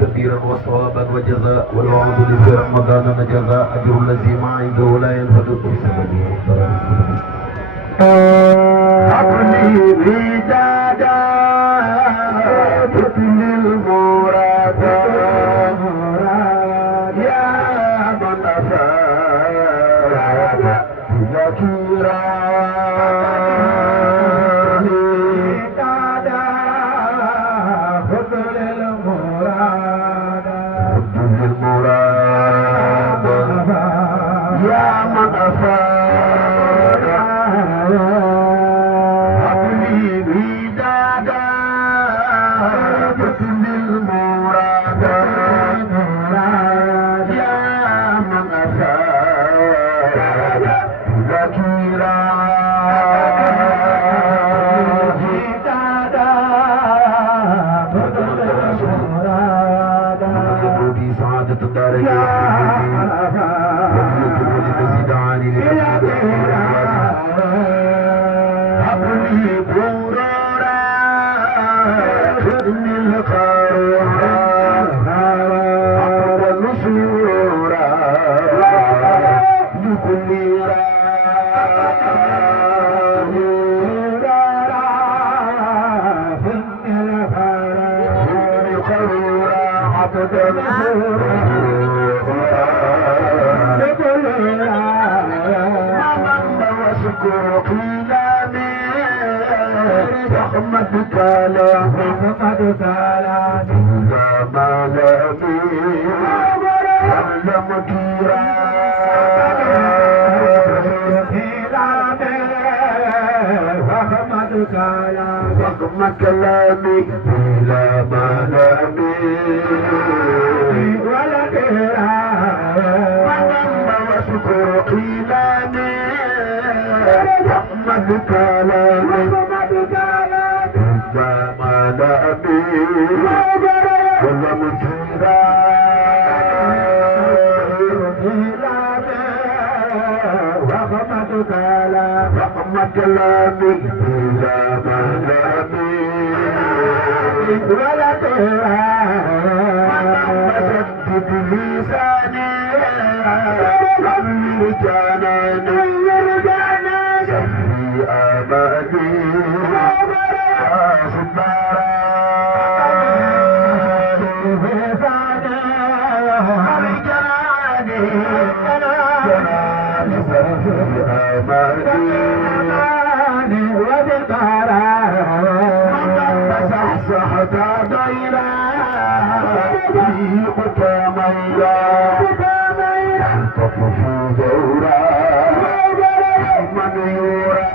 كبيرا وصوابا وجزاء والوعد في رمضان جزاء أجر الذي ما عنده لا ينفد بسببه حقني بدادا تبني المراد يا من أفاد ذكيرا كلامي بلا منامي ولا ولما وشكر قيلاني محمد كلامي بلا منامي ولا مجيرا محمد كلامي بلا منامي ولا مسدد لساني رجانا سفي اماني صبارا رجاني جناني سفي اماني وذكرى صحصحت ضيرا ريقك ميرا تطلب دورا من يورا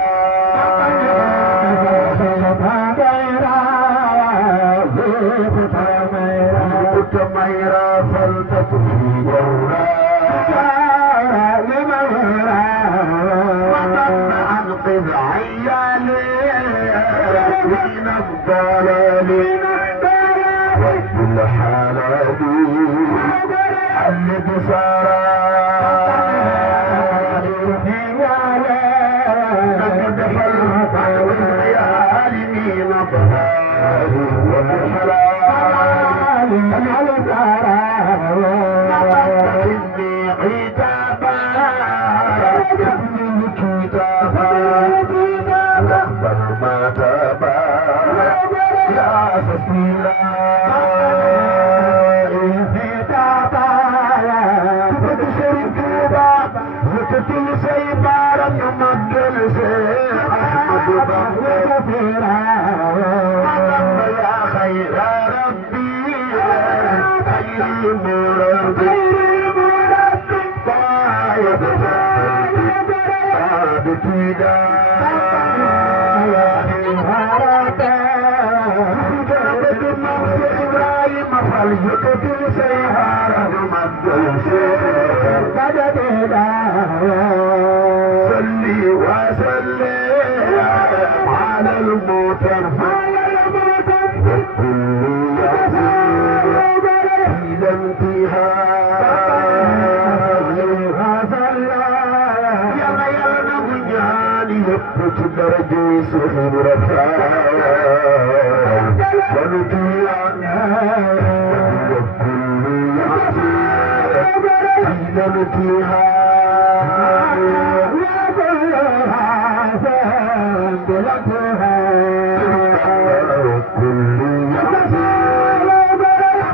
صحصحت ضيرا ريقك ميرا فلتطلب دورا لمورا وضم انقذ عيالي من الضلال رب الحلال حلد سارا لقد فلت والعيال من الضلال رب الحلال حلد سارا إني عتابا يبني كتابا يقبل ما تابا يا سفيرا انفتابا وتشرك بابا وتتل سيبارا مدل احمد بابا سفيرا يا خير ربي خير مربي طايب بكيدا فليكتب سيهارا مدل صلي وسلم على المتنفع والكل يسير إلى انتهاء يا غيرنا بنياني يبقى درجي سخن رفاق ونطيعنا أحسن فيها وكلها سنبلتها وكل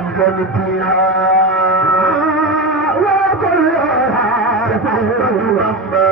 أحسن فيها وكلها سنبلتها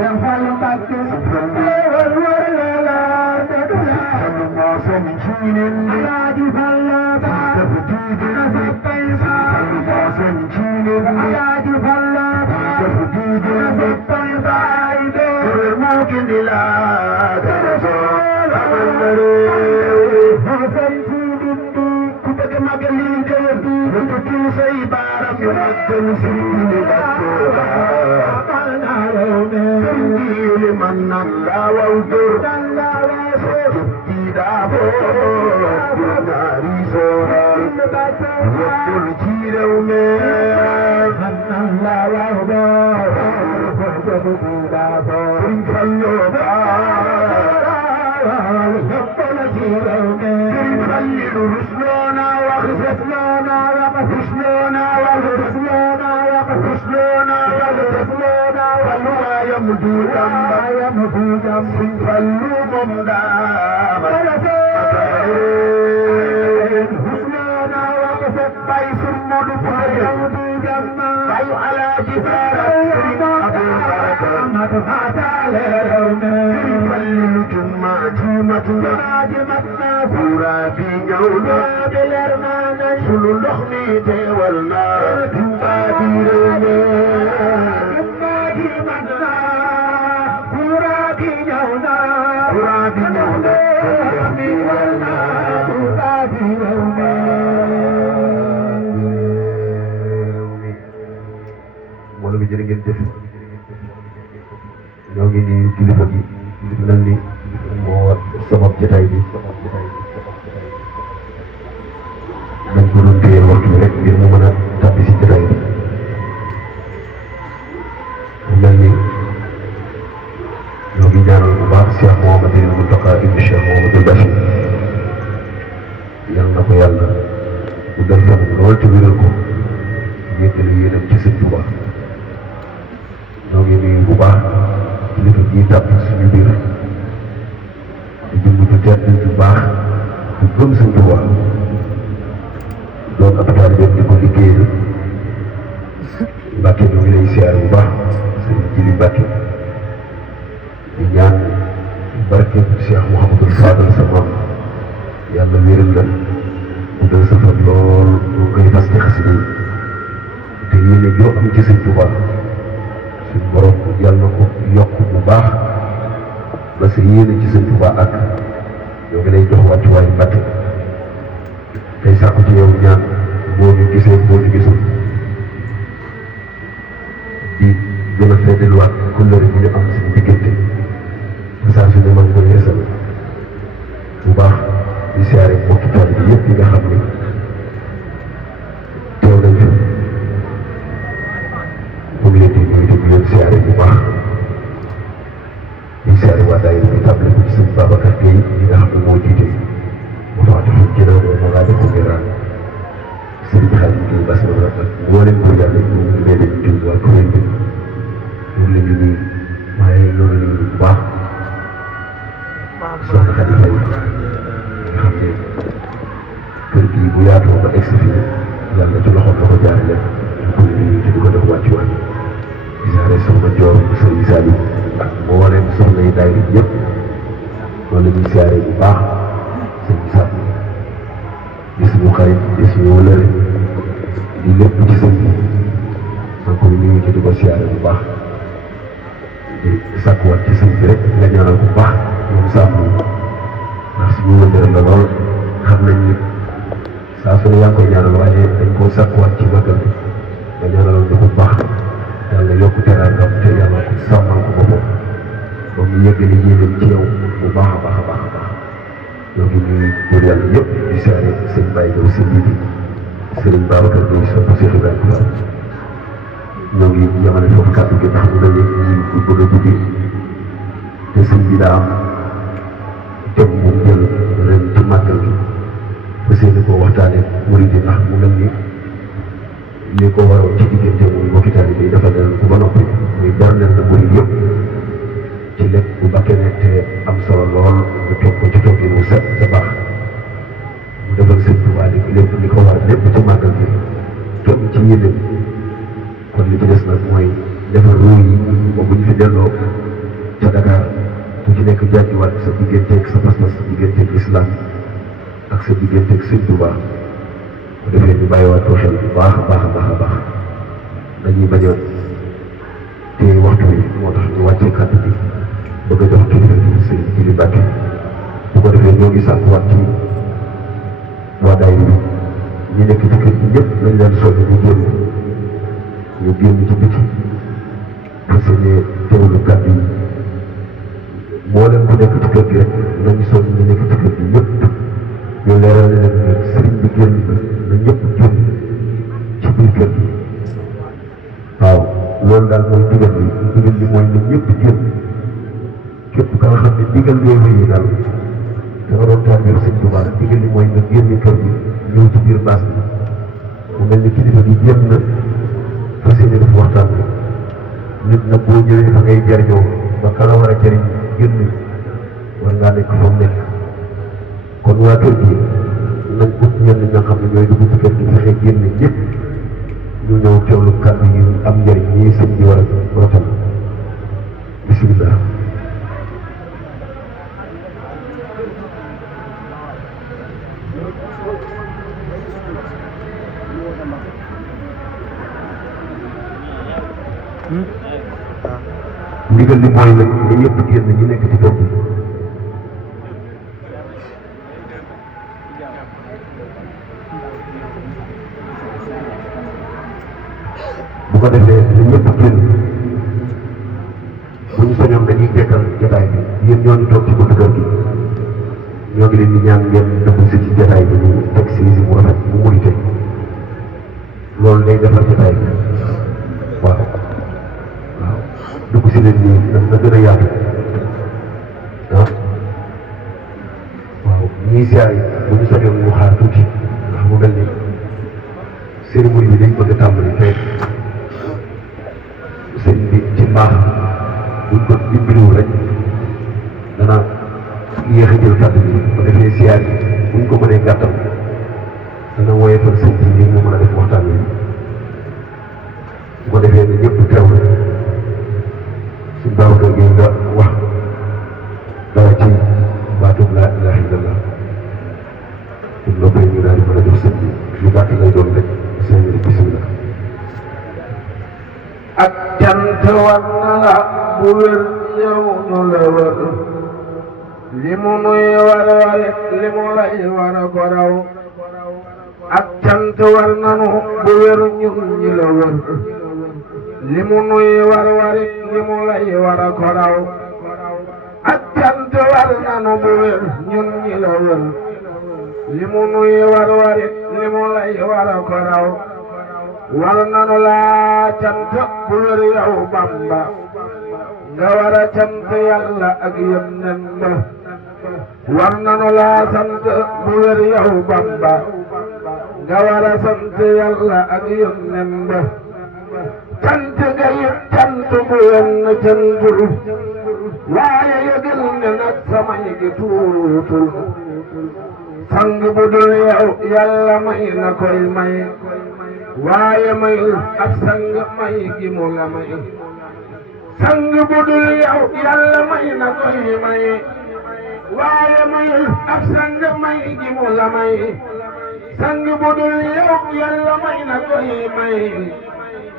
Sëriñ Fallu gindila karasool amal na hasan ci dindi ku bëgg magal li jëf lu tukki say baaram yu magal si ni bakko amal na rawne sindi man nan la waw dur dan la waso ci daafo naari soora yëppul ci réew mi man nan la waw Sëriñ Fallu Sëriñ Fallu rusloona wax rusloona wax rusloona wax rusloona wax rusloona wax rusloona Fallu waayam duutam waayam duutam Sëriñ Fallu moom daama rusloona wax set bay surmodu waayam duutam bayu alaaji Faara Sëriñ Abdul Fatale rawne Fallu juma jimatna Fura bi ñëw na beler na sunu ndox mi teewal na Tuuba bi rawne juma jimatna Fura bi ñëw na Fura bi ñëw na teewal na Tuuba bi rawne wala bi jërë ngeen jëf ñoo ngi nii kilifa gi mel ni moo sabab jotaay bi dañ ko doon téye waxtu bi rek ngir mu mën a tàbbi si jotaay bi mel ni ñoo ngi ñaanal bu baax Cheikh Mouhamadou Mountakha ibn Cheikh Mouhamadou Bachir yal na ko yàlla bu dal fan lool te wéral ko yéggale yéenam ci Sëñ Tuubaa ñoo ngi nuyu bu baax kilifa gi tàpp suñu biir di jëmb ju tedd ju baax bu gëm Sëñ Tuubaa doon ab taalibe di ko liggéeyal Mbàkke ñoo ngi lay siyaar bu baax Sëriñ Jili Mbàkke di ñaan barke Cheikh Mouhamadou Fadal sa maam yàlla wéral la mu dal sa fan lool ñu koy fas ci xasida yi te yéene joo am ci Sëñ Tuubaa suñu borom yàlla na ko yokk bu baax ba sa yéene ci Sëñ Tuubaa ak ñoo ngi lay jox wàccuwaayu Mbàkke tey sàkku ci yow ñaan boo ñu gisee boo ñu gisul di gën a feddaliwaat kóllëre bi ñu am suñu diggante saa su ne man ko yeesal bu baax di siyaare mbokki taalibe bi yëpp yi nga xam ne teew nañ fi mu ngi leen di nuyu di leen siyaare bu baax di siyaare waa daayira bi tàmbale ko ci sëñ Babacar Gueye yi nga xam ne moo jiite mu taxati fu jënaaw moom moo laa def ko ngiraan sëriñ Xaadim Gueye bas na ak mboolem bu yàlla ñu ngi leen di tudd waa kuréel bi ñu ngi leen di nuyu waaye loolu la ñu bu baax soxna Xadi Fay nga xam ne kër gi bu yaatoo ba egsi fii yàlla ci loxoom la ko jaarale ñu koy nuyu te di ko def wàccuwaay di siyaare soxna Joor sëriñ Saliou ak mboolem soxna yi daay yëpp loolu la ñuy siyaare bu baax sëriñ Sàmm di suñu xarit di suñu wëlëre di lépp ci sëñ bi maa koy nuyu te di ko siyaare bu baax di sàkkuwaat ci sëñ bi rek nga ñaanal bu baax moom Sàmm ndax suñu wëlëre la lool xam nañ ni saa su ne yaa ngi koy ñaanal waaye dañ koo sàkkuwaat ci magal bi nga ñaanaloon ñu bu baax yàlla yokk teraangam te yàlla ko sàmmal ko boppam ba mu yëgale yéenam ci yow bu baax a baax a baax a baax ñoo ngi nuyu góor yàlla yëpp di siyaare sëñ Baye Diaw si lii bi sëriñ Babacar Gueye sopp Cheikh Ibrahima Fall ñoo ngi yemale foofu kàddu gi ndax ñu dañuy ñu bëgg a guddi te sëñ bi daa am thème bu jël ren ci màggal gi ba seeni ko waxtaane murid yi ndax mu mel ni li ko waroon ci diggante muy mbokki taalibe yi dafa leen ko ba noppi muy berneel na murid yëpp ci lépp bu bakkee te am solo lool ñu toog ko ci toog yi mu set te baax mu defal Sëñ Tuubaa lépp li ko war lépp ci màggal bi toog ci yéene kon li ci des nag mooy defar ruu yi ba bu ñu fi delloo ca Dakar ku ci nekk jàngiwaat sa digganteeg sa pas-pas sa digganteeg islam ak sa digganteeg Sëñ Tuubaa bu defee ñu bàyyiwaat ko xel bu baax a baax a baax a baax dañuy bañ a téye waxtu bi moo tax ñu wàccee kàddu bi bëgg a jox kilifa gi sëriñ Jili Mbàkke bu ko defee ñoo ngi sàkkuwaat ci waa daayira bi ñi nekk ci kër gi ñëpp lañ leen soññ ñu génn ci biti parce que teewlu kàddu yi moo leen ku nekk ci kër gi rek nañu soññ ñu nekk ci kër gi ñëpp ñu leeral leen ne sëriñ bi génn na ñëpp génn ci biir kër gi waaw loolu daal mooy digal bi mooy na ñëpp génn képp ka nga xam ne digal yooyu yi daal da nga doon taal biir sëñ Tuubaa rek digal li mooy nga génn kër gi ñëw ci biir baas bi mu mel ni kilifa gi génn na fas yéene def waxtaan bi nit nag boo ñëwee fa ngay jariñoo ba kala war a jariñ génn war ngaa nekk fa mu nekk kon waa kër gi nañ ut ñenn ñoo xam ne ñooy dugg ci kër gi fexe génn ñëpp ñu ñëw teewlu kàddu yi am njëriñ ñii sëñ bi war a rootal bisimilah. ndigal li mooy nag ñu ñëpp génn ñi nekk ci kër gi bu ko defee ñu ñëpp génn bu ñu sañoon dañuy jekkal jotaay bi yéen ñoo ñu toog ci buntu kër gi ñoo ngi leen di ñaan ngeen dugg si ci jotaay bi ñu teg si mu rafet mu murite loolu day defar jotaay bi waaw dugg si leen nii na gën a yaatu ah waaw ñii siyaar yi bu ñu sañoon ñu xaar tuuti ndax mu mel ni cérémonie bi dañ bëgg a tàmbali tey sëñ bi ci mbaax buñ ko dimbaliwul rek dana yéex a jël kàddu bi bu defee siyaar yi buñ ko mënee gàttal dana woyefal sëñ bi ngir mu mën a def waxtaan wi bu ko defee ne ñëpp teewlu suñ Babacar gi nga wax dara ci baatum laa ilaaha illallah pour noppee ñu daal di mën a jox sëñ bi lu gàtt lay doon rek sëñ bi bisimilah. ak cant war na la bu wér yow nu la wër li mu nuy war warit li mu lay war a ko raw ak cant war nanu bu wér ñun ñi la wër li mu nuy war warit li mu lay war a ko raw ak cant war nanu bu wér ñun ñi la wër li mu nuy war warit li mu lay war a ko raw war nanu laa cant bu wér yow Bamba nga war a cant Yàlla ak Yónneen ba war nanu laa sant bu wér yow Bamba nga war a sant Yàlla ak Yónneen ba cant ga yit cant bu yenn cantul waaye yëgal ne nag samay gi tuutul sang bu dul yow Yàlla may na koy may waaye mayul ab sang may gi mu la may sang bu dul yow Yàlla may na koy may waaye mayul ab sang may gi mu la may sang bu dul yow Yàlla may na koy may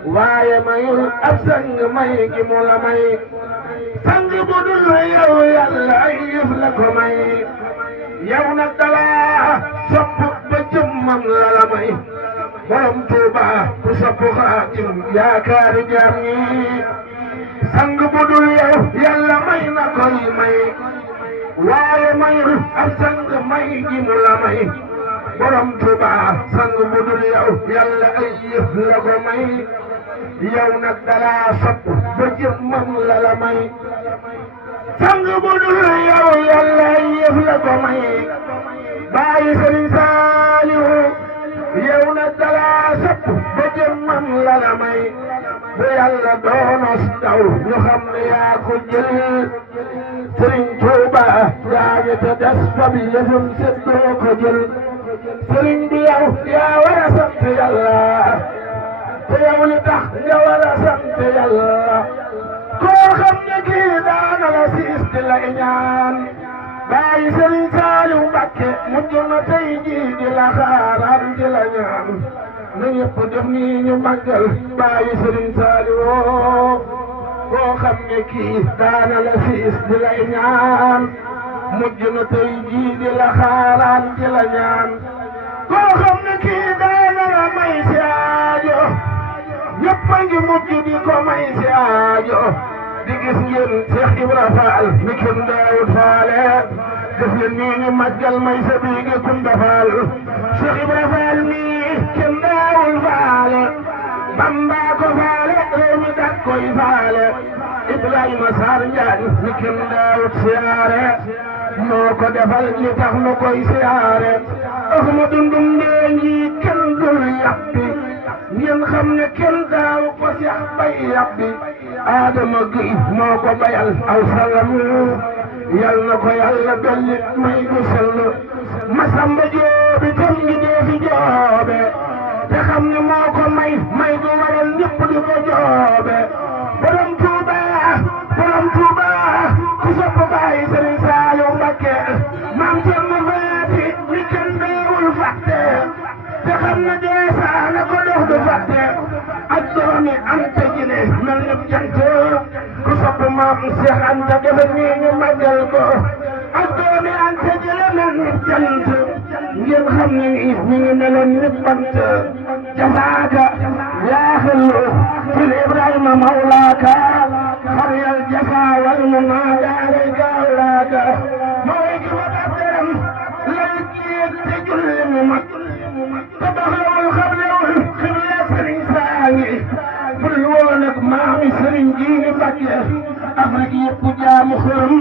waaye mayul ab sang may gi mu la may sang bu dul yow Yàlla ay yëf la ko may yow nag dala sopp ba jëmmam la la may borom Tuuba ku sopp Xaadim yaakaari jaam ñi sang bu dul yow Yàlla may na koy may waaye mayul ab sang may gi mu la may borom Tuuba sang bu dul yow Yàlla ay yëf la ko may yow nag dala sopp ba jëmmam la la may sang bu dul yow Yàlla ay yëf la ko may bàyyi Sëriñ Saaliwu yow nag dala sopp ba jëmmam la la may bu Yàlla doonos daw ñu xam ne yaa ko jël Sëriñ Tuuba gaañu te des fa bi yëfam seddoo ko jël sëriñ bi yow yaa war a sant Yàlla te yow li tax nga war a sant Yàlla koo xam ne kii daana la siis di la ñaan bàyyi Sëriñ Saaliw Mbàkke mujj na tey jii di la xaaraan di la ñaan na ñëpp def nii ñu màggal bàyyi Sëriñ Saaliw koo xam ne kii daana la siis di lay ñaan mujj na tey jii di la xaaraan di la ñaan koo xam ne kii daana la may si aajo ñëpp a ngi mujj di ko may si aajo di gis ngeen Cheikh Ibra Fall mi kenn daawut faale def leen nii ñu màggal may sa biige Kunda Fall Cheikh Ibra Fall mi kenn daawul faale Bamba ko faale réew mi dak koy faale Ibrahima Sarr Njaañ mi kenn daawut siyaare moo ko defal li tax nu koy siyaare Ahmadu Ndumbe ngi kenn dul yàppi ngeen xam ne kenn daaw ko Seex bay yàppi Adama Gueye moo ko bayal aw salam yal na ko yàlla dolli may gu sell Masamba Joobi tam ngi dee fi joobe te xam ne moo ko may gu waral ñëpp di ko joobe borom Tuuba ku sopp baay Sëriñ Saaliw Mbakke maam Cerno Faati mi kenn deewul fàtte te xam ne deesaana ko dox du fàtte ak doomi Anta Jine mel ni jant ku sopp maam Seex Anta defe nii ñu màggal ko ak doomi Anta Jine mel ni jant ngeen xam ne ni mi ngi meloon ni bant jasaaka yaa xellu fil Ibrahima mawlaaka xariyal jasa wal munaadaare gawlaaka ma way ki fa dabderam lay jiit te julli mu mat te baxlawul xablewul xibla sëriñ saangi bul woon ak maami sëriñ jiini Mbàkke Afrique yëpp jaamu xërëm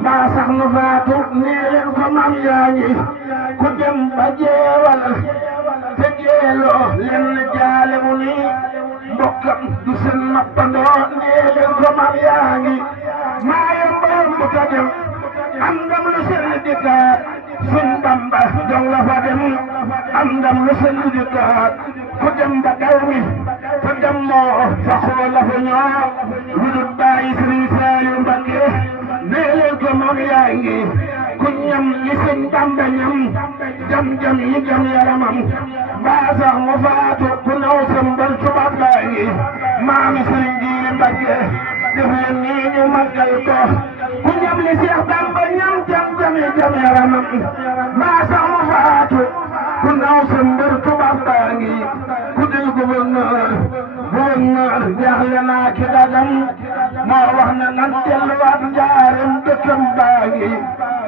mbaa sax nu faatu nee leen ko maam yaa ngi ku dem ba jeewal te jeeloo leen jaale mu ni mbokkam du seen mappandoo nee leen ko maam yaa ngi maayam boom bu ta dem am ndam lu seen dikkaat suñ Bamba dong la fa dem am ndam lu seen dikkaat ku dem ba daw mi te dem moo fa xool la fa ñoo lu dul bàyyi Sëriñ Saaliw Mbakke nee leen ko maam yaa ngi ku ñam li sëñ Bamba ñam jam yi jam yaramam mbaa sax mu faatu ku naw sambal tubaab baa ngi maami Sëriñ Jiili Mbakke def leen nii ñu màggal ko ku ñam li Seex Bamba ñam jam yi jam yaramam mbaa sax mu faatu ku naw sambal tubaab baa ngi ku dul gouverneur jaaxle naa ki dagam moo wax ne nan delluwaat njaareem dëkkam baa ngi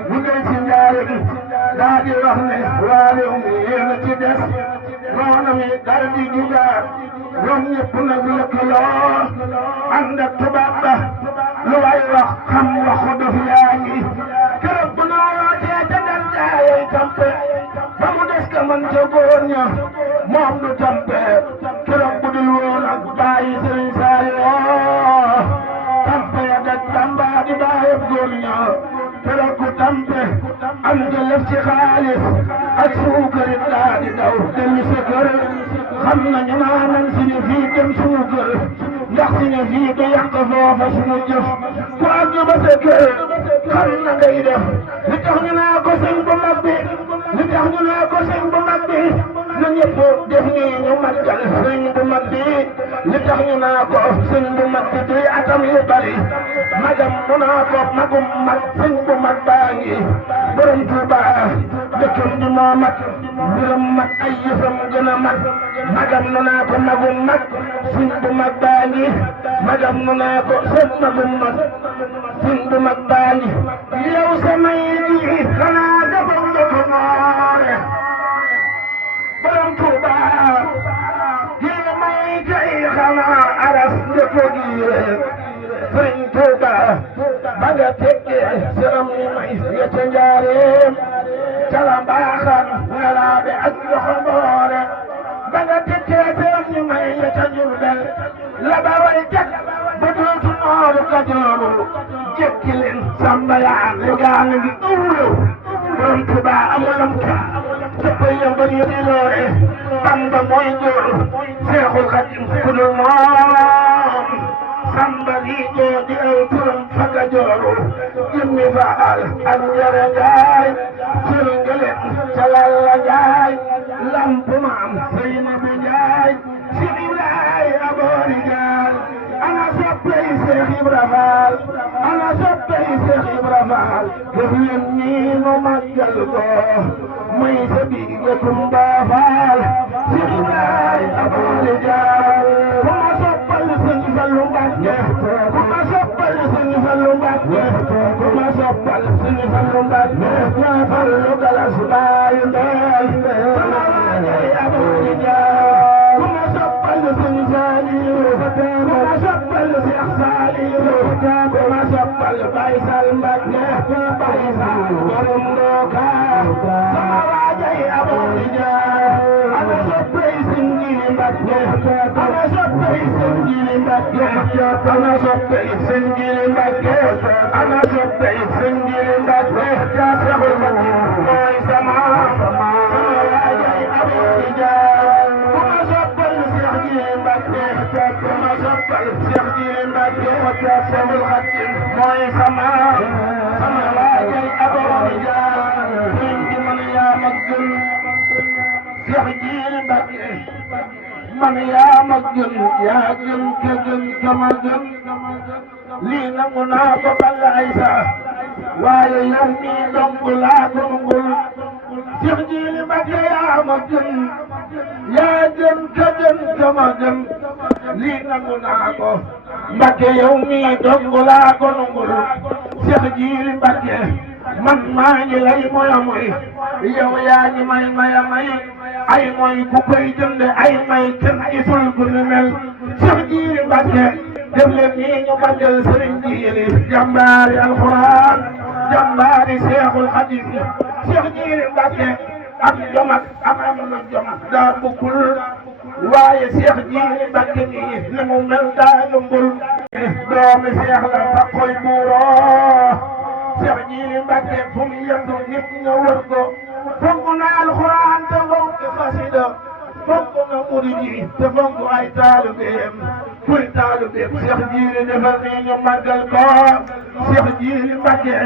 bu ngay ci njaareem daa di wax ne waa réew mi yéen a ci des noonam yi dal di jugaat ñoom ñëpp nag lëkkaloo ànd ak tubaab ba lu way wax xam waxu dof yaa ngi keroog bu noo wootee ca dal jaayey tampe ba mu des ka man ca góor ña moom du tampe keroog bu dul woon ak bàyyi Sëriñ Saaliw tampe ya daj Bamba di bàyyi góor ña keroog ku tampe am nga lëf ci xaalis ak suukarit daa di daw dellu sa kër xam nañu naa nan suñu fii dem suñu kër ndax suñu fii du yàq foofa suñu jëf ku àgg ba sa kër xam na ngay def li tax ñu naa ko sëñ bu mag bi li tax ñu naa ko sëñ bu mag bi na ñëpp def nii ñu màggal sëñ bu mag bi li tax ñu naa ko sëñ bu mag bi duy atam yu bari magam mu naa ko magum mag sëñ bu mag baa ngi borom Tuuba dëkkam di moo mag mbiram mag ay yëfam gën a mag magam nu naa ko magum mag sëñ bu mag baa ngi magam nu naa ko sëñ magum mag sëñ bu mag baa ngi yow samay ji xanaa defam nga ko noore borom Tuuba ji may kay xanaa aras nga ko giire sëñ Tuuba ba nga tekkee sëram ni may ya ca njaareem cala mbaaxaan ngalaabe ak loxo mboore ba nga tekkee sëram ni may ya ca Jurbel la ba way jag ba dootu nooru Kajooru jekki leen Samba yaa li gaa ngi uwlo borom Tuuba amulam ka sëppay yëngal yu di loore Bamba mooy góor Seexul Xadim ku dul moom Samba lii joo di aw turam fa Kajooru jëmmi faal ak njare gaay sëriñ nga leen ca Lalla Njaay lamp maam Seynabu Njaay Sidi Laay aboori jaay ana sopp soppey Seex Ibra Faal ana soppey Seex Ibra Faal def leen nii nu màggal ko muy sa biige Kumba Faal Seex Ibrahima Abali Jaar ku ma soppal Sëñ Fallu Mbàkke ku ma soppal Sëñ Fallu Mbàkke ku ma soppal Sëñ Fallu Mbàkke Fallu Galas Baay Ndeel sama waajay Abali Jaar ku ma soppal Sëñ Saaliw ku ma soppal Seex Saaliw ku ma soppal Baay Sal Mbàkke Baay Sal borom Ndooka sama waajay Abali Jaar ana soppay Sëñ Jili Mbàkke ana soppay Sëñ Jili Mbàkke ana soppay Sëñ Jili Mbàkke ana soppay Sëñ Jili Mbàkke Seexul Xadiim mooy sama waajay Abali Jaar ku ma soppal Seex Jili Mbàkke ku ma soppal Seex Jili Mbàkke Seexul Xadiim mooy sama waajay Abali Jaar sëñ bi man yaa ma gën Seex Jili Mbàkke man yaa ma gën yaa gën ka gën kama gën lii nangu naa ko balla ay saa waaye yow mii dong laa ko nungul Seex Jili Mbàkke yaa ma gën yaa gën ka gën kama gën lii nangu naa ko Mbàkke yow mii dong laa ko nungul Seex Jili Mbàkke man maa ngi lay moya moy yow yaa ngi may maya may ay moy ku koy jënde ay may kenn gisul ku ni mel Seex Jili Mbàkke def leen nii ñu màggal Sëriñ Jili jàmbaari alxuraan jàmbaari Seexul Xadiim Seex Jili Mbàkke ak jom ak am na jom daa bukkul waaye Seex Jili Mbàkke nii ni mu mel daa lumbul doomi Seex la fa koy buuroo Seex Jili Mbàkke fu mu yëngu nit ña wër ko fonk na alxuraan te fonk xasida fonk na murid yi te fonk ay taalibeem kuy taalibeem Seex Jili defal ni ñu màggal ko Seex Jili Mbàkke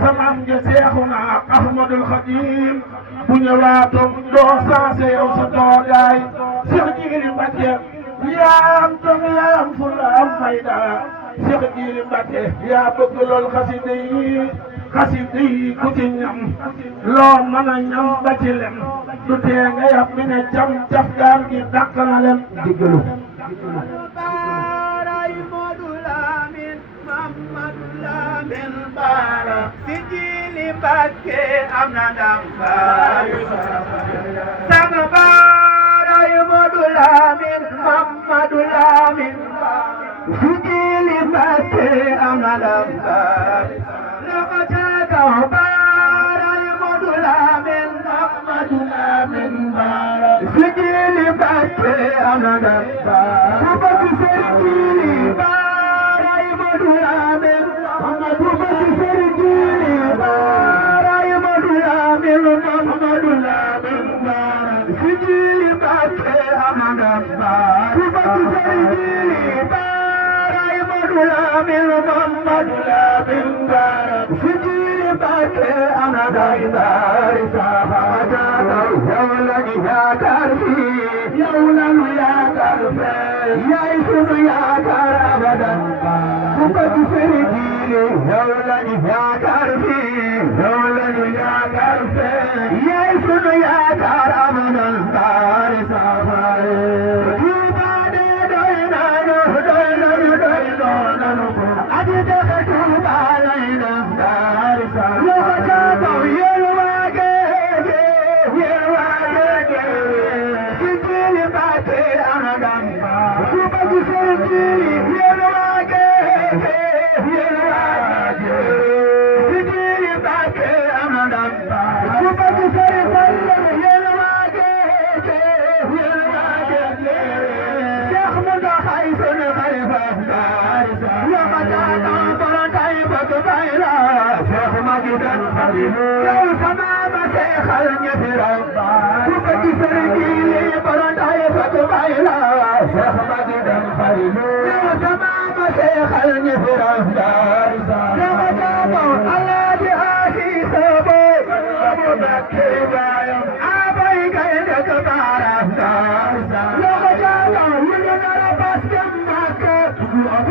samaam ja Seexuna Ahmadul Xadiim bu ñëwaatoon doo saase yow sa toogaay Seex Jili Mbàkke yaa am jom yaa am fulla am fayda Seex Jili Mbàkke yaa bëgg lool xasida yi ku ci ñam loo mën a ñam ba ci lem du tee nga yab mi ne jam jaf gaal gi dàq na lem diggalu Seex Jili Mbàkke am na ndam baayu sama baaraay Moodu Lamin Mamadu Lamin Seex Jili Mbàkke am na ndam baayu loxo ca kaw baaraay Moodu Lamin Mamadu Lamin Seex Jili Mbàkke am na ndam baayu ku bëgg Sëriñ Jili baaraay Moodu Lamin Mamadu Seex Jili baaraay Moodu Lamin Mamadu Lamin Seex Jili Mbàkke am na ndam baayu ku bëgg Sëriñ Jili baaraay Moodu Lamin Mamadu Lamin Seex Jili Mbàkke am na ndam baayu saxaata yow lañu yaakaar fii yow lañu yaakaar fee yaay sunu yaakaar abadan ku bëgg Sëriñ Jili yow lañu yaakaar fii yow lañu yaakaar fee yaay sunu yaakaar abadan baari safaare Tuuba de doy nañu aji dëkk Tuuba lay dem baari safaare loxo ca kaw yéen waa géej Seex Jili Mbàkke am na ndam ku bëgg Sëriñ Jili yéen waa géej Seex Jili Mbàkke am na ndam ku bëgg Sëriñ Fallu yéen waa géej Seex Muntaxa sunu xalifa loxo ca kaw borom tay bëgg bay la Seex Magi Dan Xalilu yow sama ma seexal ñetti raw ku bëgg Sëriñ Jili borom tay bëgg bay la Seex Magi Dan Xalilu yow sama ma seexal ñetti raw loxo ca kaw Alaaji Asi Sabo Abu Bakr baayam abay gaynde ka baaraam loxo ca kaw ñu nara bas dem Makka ku bëgg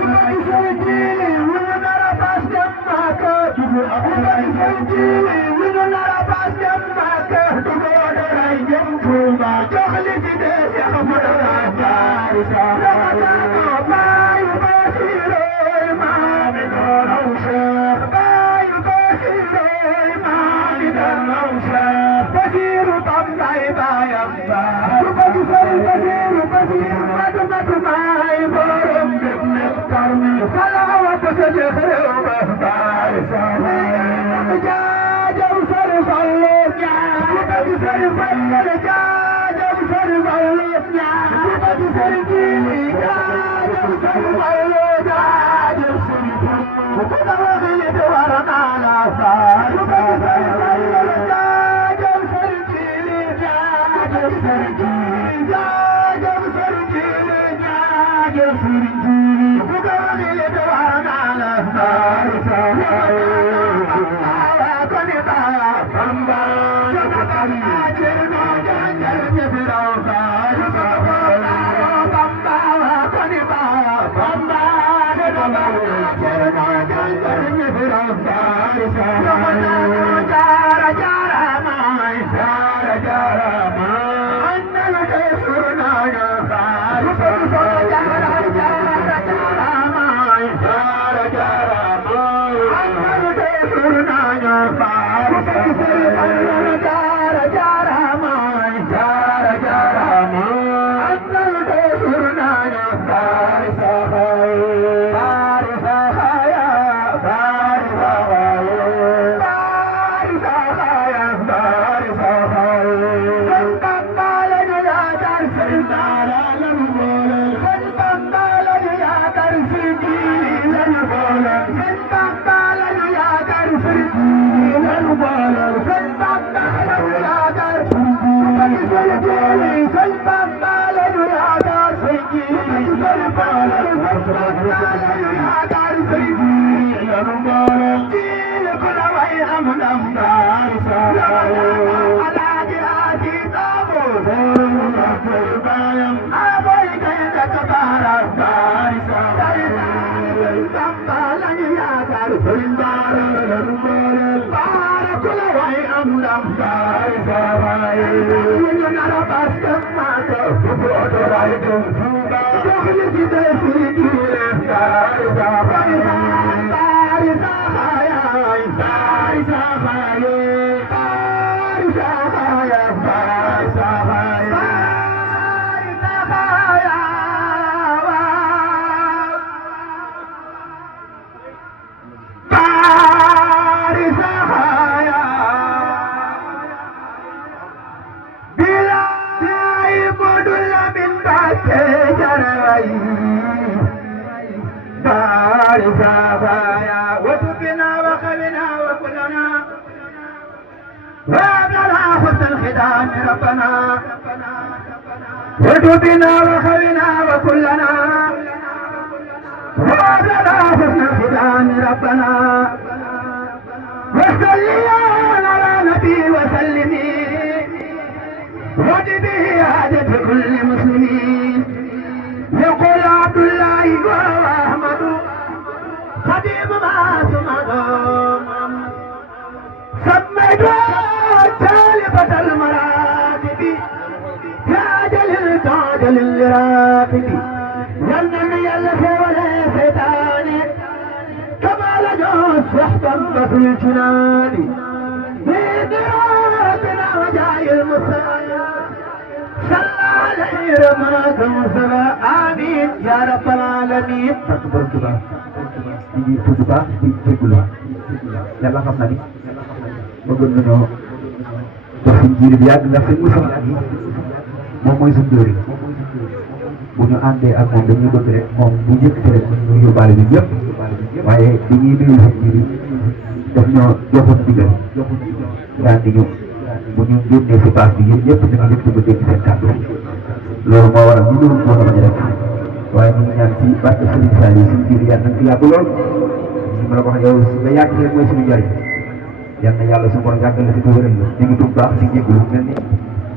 وتبنا وخلنا وكلنا وابلنا حسن الختام ربنا وصلي على نبي وسلمي وجبه حاجة كل مسلمين يقول عبد الله وهو أحمد خديم ما سمد سميت جالبة المراتب يا جليل تعجل الراقب يلنمي الخول فتاني كما لجوز واحتم في الجنان بإدراكنا وجاي المصايا صلى عليه رماك مصطفى آمين يا رب العالمين takbar kita di tujuh di tegulu yàlla xam na ni bëggoon nañoo jox suñ jiir bi yàgg ndax sëñ Moussa moom mooy suñ jëriñ bu ñu àndee ak moom dañuy bëgg rek moom bu njëkk rek ñu yóbbaale bi ñëpp waaye bi ñuy nuyu suñ jiir daf ñoo joxoon digal daan di ñu bu ñu génnee si baax bi yéen ñëpp dina njëkk ba dégg seen kàddu loolu moo waral ñu ñëwoon koo bañ a def waaye ñu ngi ñaan ci barke Serigne Saliou suñ jiir yàlla nañ fi yàgg lool ñu ma la ko wax yow nga yàgg rek mooy suñu njëriñ yal na yàlla su borom yàggal la fi ko wéral la ñu ngi tuub baax di jégalu mel ni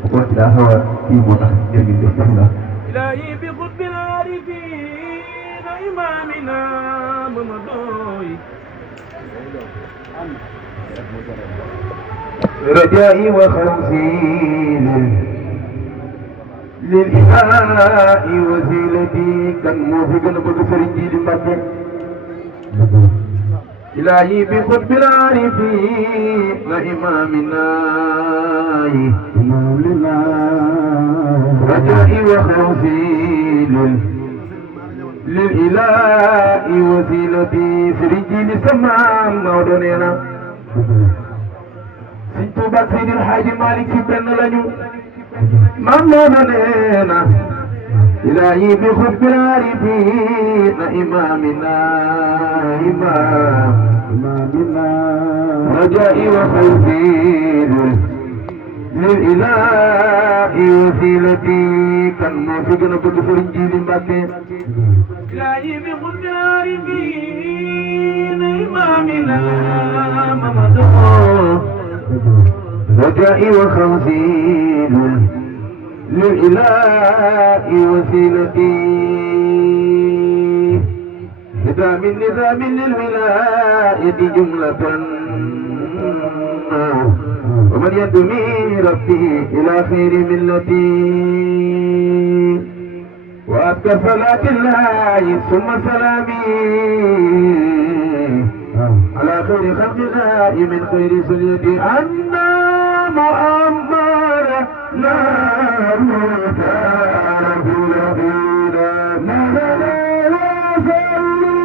bu ko ci daa xaw a kii moo tax jërëjëf def bismillah إلهي بقطب العارفين إمامنا ممدوي رجائي وخوفي للإله وسيلتي كان موفق نبغى سرنجي لمبكي إلهي بقطب العارفين إمامنا رجائي وخوفي للإله وسيلتي سرنجي لسمام مودونينا سنتو بكسيد الحاج مالك سبن لنيو ممنوننا إلهي بخطب العارفين إمامنا إمامنا رجائي وخوفي للإله وسيلتي كان موفق نبغى فرنجي لمبكي إلهي بخطب العارفين إمامنا رجائي وخوفي للإله وسيلتي هدى من نظام للولاية جملة ومن يدمي ربي إلى خير ملتي وأبكى صلاة الله ثم سلامي على خير خلق الله من خير سليتي أنا مؤمر نار متاب لغيرا نهلا وصلي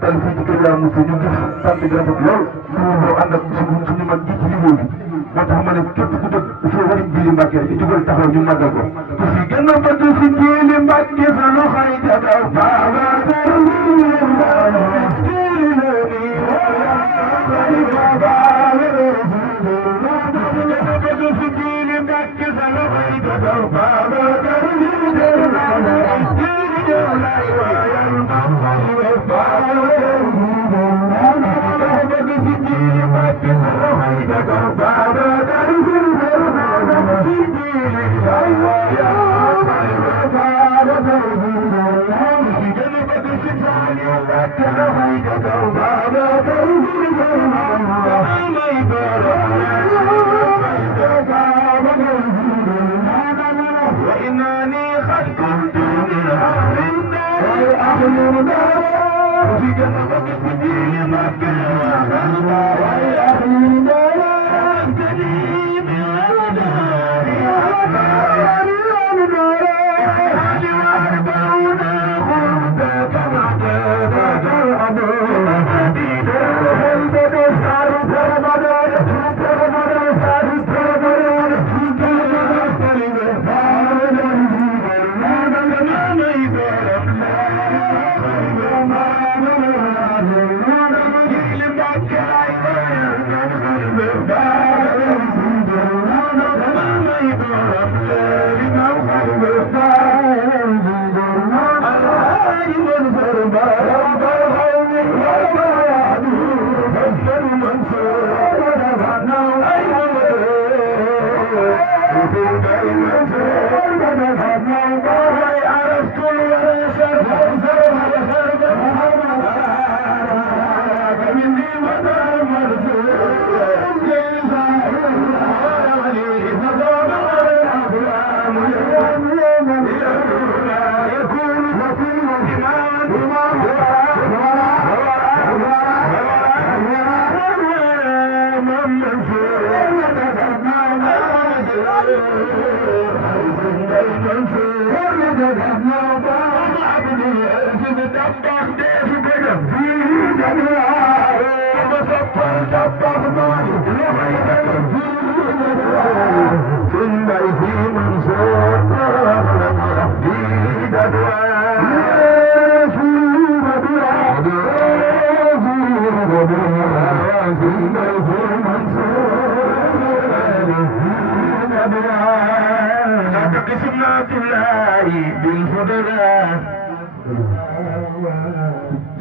dal fii ci kër yaa Moussa ñu gis tànn bi rafet lool ñu ànd ak suñu mag ji ci liggéey bi moo tax ma ne képp ku dëkk soo war a Jili Mbàkke di jógal taxaw ñu màggal ko ku fi gën a bëgg si Jili Mbàkke sa loxo yi ca kaw baaba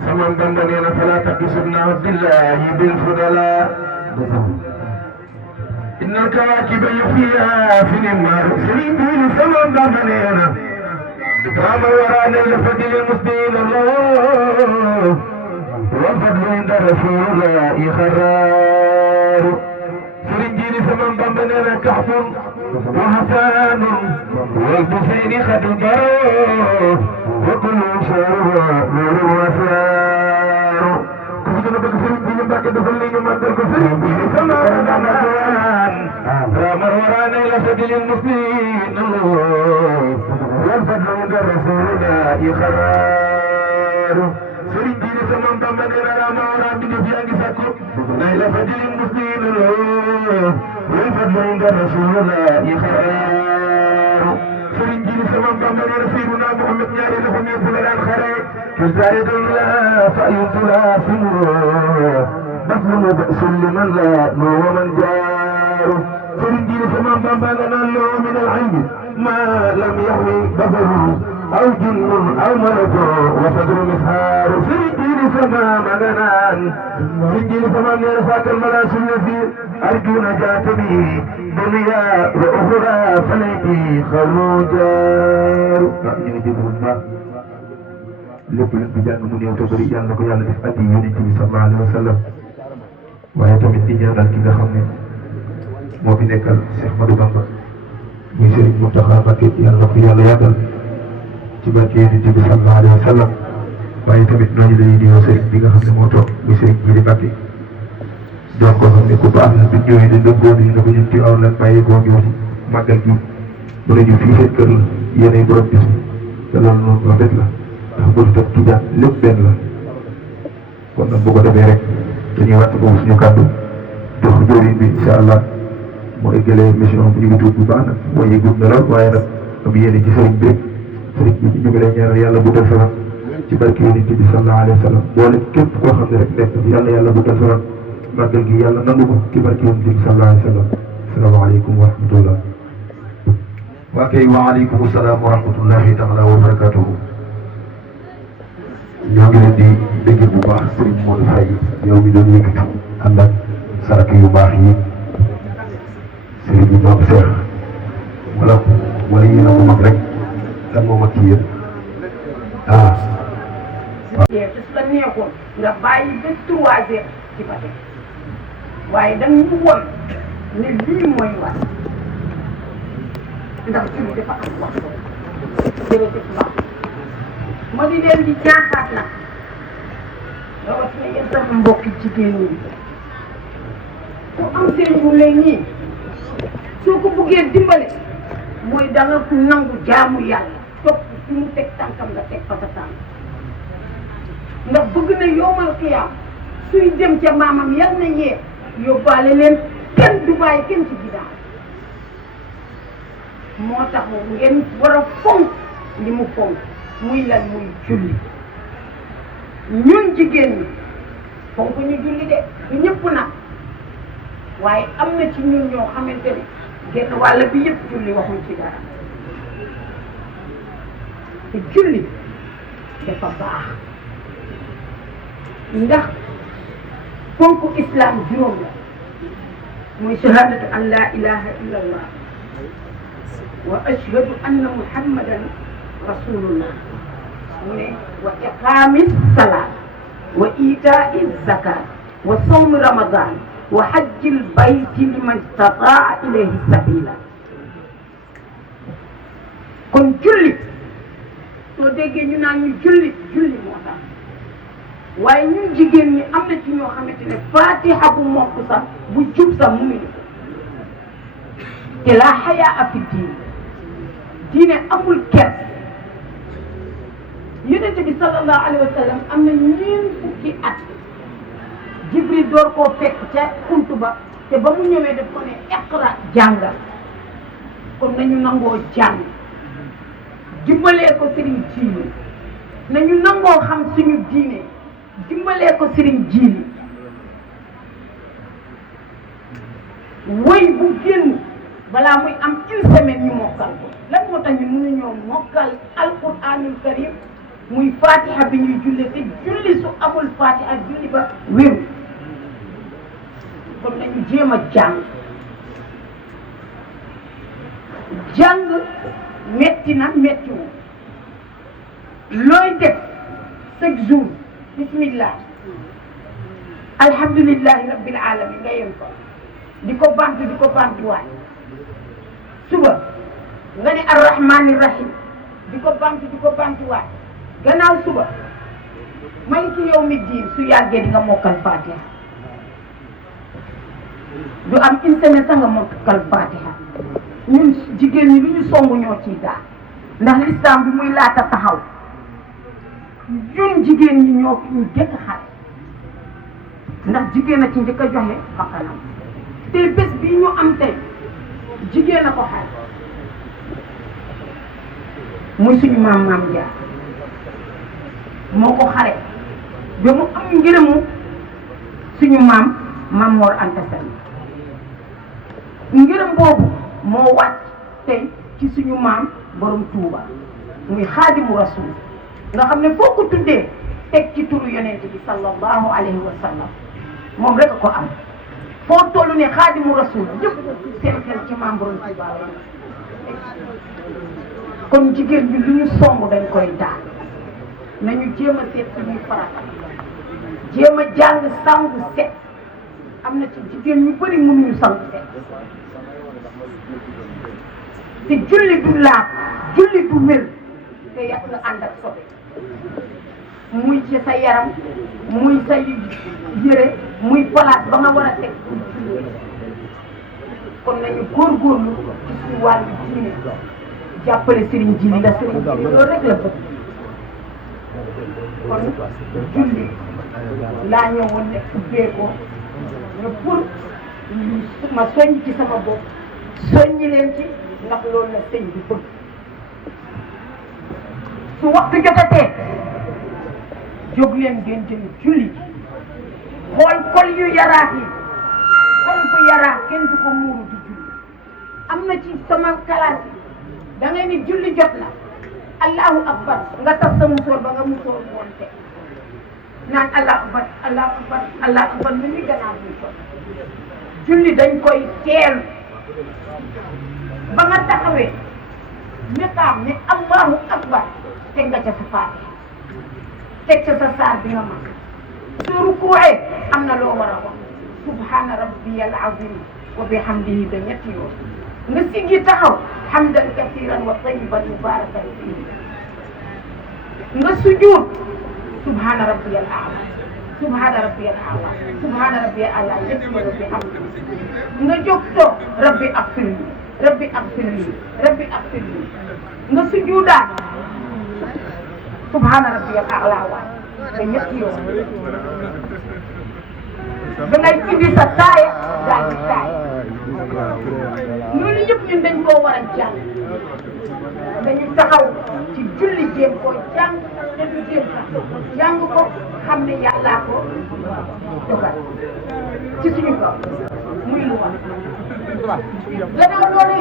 سمن بندنا فلا تقصدنا عبد الله بالفضلاء إن الكواكب يحييها في النمار سليمين سمن بندنا بكرام ورانا لفضل المسلمين الله والفضل عند رسول الله خرار سرنجين سمن بندنا كحف وحسان والبسين خد البرو وكل شهر نور وسار كفتنا بكسر بين باك دفلين ومدر كسر بين سماء رمضان رامر ورانا إلى سبيل المسلمين والفضل عند رسول الله خرار سرنجين سمن بمبنا راما ورام بنفي أنجسكم إلى سبيل المسلمين والفضل عند رسول الله خرار سرنجين سمن بمبنا رسيبنا محمد نياري لهم يقول الآن خرار فزايد الله فأيد لا سمر بطل بأس لمن لا نور من جار سرنجين سمن بمبنا نالو من العلم ما لم يحوي بصره أو جن أو ملك وصدر مسحار سرنجين سمن مغنان سرنجين سمن يرفاك الملاس الذي أرجو نجاة به دنيا وأخرى فليتي خروجار lépp luñ fi jàng mu néew te bëri yàlla na ko yàlla def addi yonent bi sallallahu alayhi wa sallam waaye tamit di ñaanal ki nga xam ne moo fi nekkal Cheikh Madou Bamba muy Serigne Mountakha Mbacké yàlla na ko yàlla yàggal ci barke yonent bi sallallahu alayhi wa sallam waaye tamit noonu la ñuy nuyoo Serigne bi nga xam ne moo toog muy Serigne Jili Mbacké doon koo xam ne ku baax la bi ñëwee dañ doon góor yi na ko ñun ci aw lan bàyyi koo ngi wuti màggal gi mu ne ñu fii seen kër la yéenay borom bis bi te loolu noonu wax dëgg la ndax murit ak tijaan lépp benn la kon nag bu ko defee rek dañuy wàcc boobu suñu kàddu jox jëriñ bi incha allah moo eggalee mission bu ñu ngi tuut bu baax nag moo yëgut na lool waaye nag am yéene ci sëriñ bi ñu ngi lay ñaanal yàlla bu dal fanam ci barke yonent bi sallallahu alayhi wa sallam boole képp koo xam ne rek nekk yàlla bu dal fanam màggal gi yàlla nangu ko ci barke yonent bi sallallahu alayhi wa sallam asalaamaaleykum wa rahmatullah. waa kay waaleykum salaam wa rahmatullahi taala wa barakatuhu. ñoo ngi leen di dégg bu baax Serigne Modou Faye yow mi doon yëkkatu ànd ak saraka yu baax yi Serigne bi Mame Cheikh wala yéen a ko mag rek kan moo mag ci yéen ah. su la neexoon nga bàyyi ba 3 heures ci ba tey waaye da nga ñu won ne lii mooy war ndax julli dafa am waxtu jërëjëf baax ma di leen di ñaaxaat nag rawatina yéen sama mbokki jigéen ñi ku am seen yu lay nii soo ko buggee dimbale mooy da nga nangu jaamu yàlla topp fi mu teg tànkam nga teg fa sa tànk ndax bëgg na yowmal xiyaam suy dem ca maamam yal na yee yóbbaale leen kenn du bàyyi kenn ci ginnaaw moo tax ngeen war a fonk li mu fonk muy lan muy julli ñun jigéen ñi fonk ñu julli de du ñëpp nag waaye am na ci ñun ñoo xamante ne genn wàll bi yëpp julli waxuñ ci dara te julli dafa baax ndax fonk islam juróom la muy shahadatu an la ilaha illa allah wa ashhadu anna muhammadan rasulullah mu ne wa iqaami salaat wa itaa zakat wa sawmi ramadan wa hajjil bayti liman istataa ilayhi sabila kon julli soo déggee ñu naan ñu julli moo tax waaye ñun jigéen ñi am na ci ñoo xamante ne fatiha bu mokk sax bu jub sax mënuñu ko te la xayaa fi diine amul kers yonent bi sallallahu alayhi wa sallam am na ñeent fukki at jibril door koo fekk ca xuntu ba te ba mu ñëwee daf ko ne iqra jàngal kon nañu nangoo jàng dimbalee ko sëriñ jiili nañu nangoo xam suñu diine dimbalee ko sëriñ jiili woy bu génn balaa muy am une semaine ñu mokkal ko lan moo tax ñu mënuñoo mokkal alquranul karim muy fatiha bi ñuy julli te julli su amul fatiha julli ba wéru kon nañu jéem a jàng metti na mettiwu looy def chaque jour bismillah alhamdulillahi rabbil alamin nga yem fa di ko bantuwaat suba nga ne arrahmani rahim di ko bantuwaat gannaaw suba maliki yawmi diin su yàggee di nga mokkal fatiha du am une semaine sax nga mokkal fatiha ñun jigéen ñi lu ñu songu ñoo ciy daal ndax lislaam bi muy laata taxaw ñun jigéen ñi ñoo ñu jëkk xale ndax jigéen a ci njëkk a joxe bakkanam te bés bii ñu am tey jigéen a ko xale muy suñu maam Jaar moo ko xare ba mu am ngërëmu suñu maam Mor Anta Sali ngërëm boobu moo wàcc tey ci suñu maam borom Tuuba muy xaadimu rasul nga xam ne foo ko tuddee teg ci turu yonent bi sallallahu alayhi wa sallam moom rek a ko am foo toll ne xaadimu rasul ñëpp seen xel ci maam borom Tuuba kon jigéen bi lu ñu song dañ koy daal nañu jéem a seet suñuy farata jéem a jàng sangu set am na ci jigéen ñu bëri mënuñu sangu set te julli du laab julli du wér te yàq nga ànd ak sobe muy ci sa yaram muy sa yére muy place ba nga war a teg kon nañu góorgóorlu ci suñu wàllu diine jàppale sëriñ ji li la sëriñ ji loolu rek la bëgg kon julli laa ñëwoon ne ubbee ko nga pour ma soññ ci sama bopp soññi leen ci ndax loolu la sëñ bi bëgg su waxtu jotatee jóg leen ngeen jëm julli xool kol yu yaraax yi kol bu yaraax kenn du ko muuru di julli am na ci sama classe yi da ngay ni julli jot na allahu akbar nga tas sa musóor ba nga musóor woon te naan allahu akbar allahu akbar allahu akbar mu ni gannaaw muy jot julli dañ koy teel ba nga taxawee miqaam ni allahu akbar teg nga ca sa faate teg ca sa saar bi nga mag soo rukuuee am na loo war a wax subhaana rabbiyal azim wa bihamdihi ba ñetti yoon nga siggi taxaw hamdan kasiran wa tayyiban mubarakan fihi nga sujud subhaana rabbiyal a'la subhaana rabbiyal a'la subhaana rabbiyal a'la ñetti yoon bi am nga jóg toog rabbi agfirli rabbi agfirli rabbi agfirli nga sujudaat subhaana rabbiyal a'la wa ba ñetti yoon da ngay indi sa taaya daal di taay loolu yëpp ñun dañ koo war a jàng dañu taxaw ci julli jéem koo jàng te du jéem sax jàng ko xam ne yàllaa ko dogal ci suñu kaw muy lu wax gannaaw loolu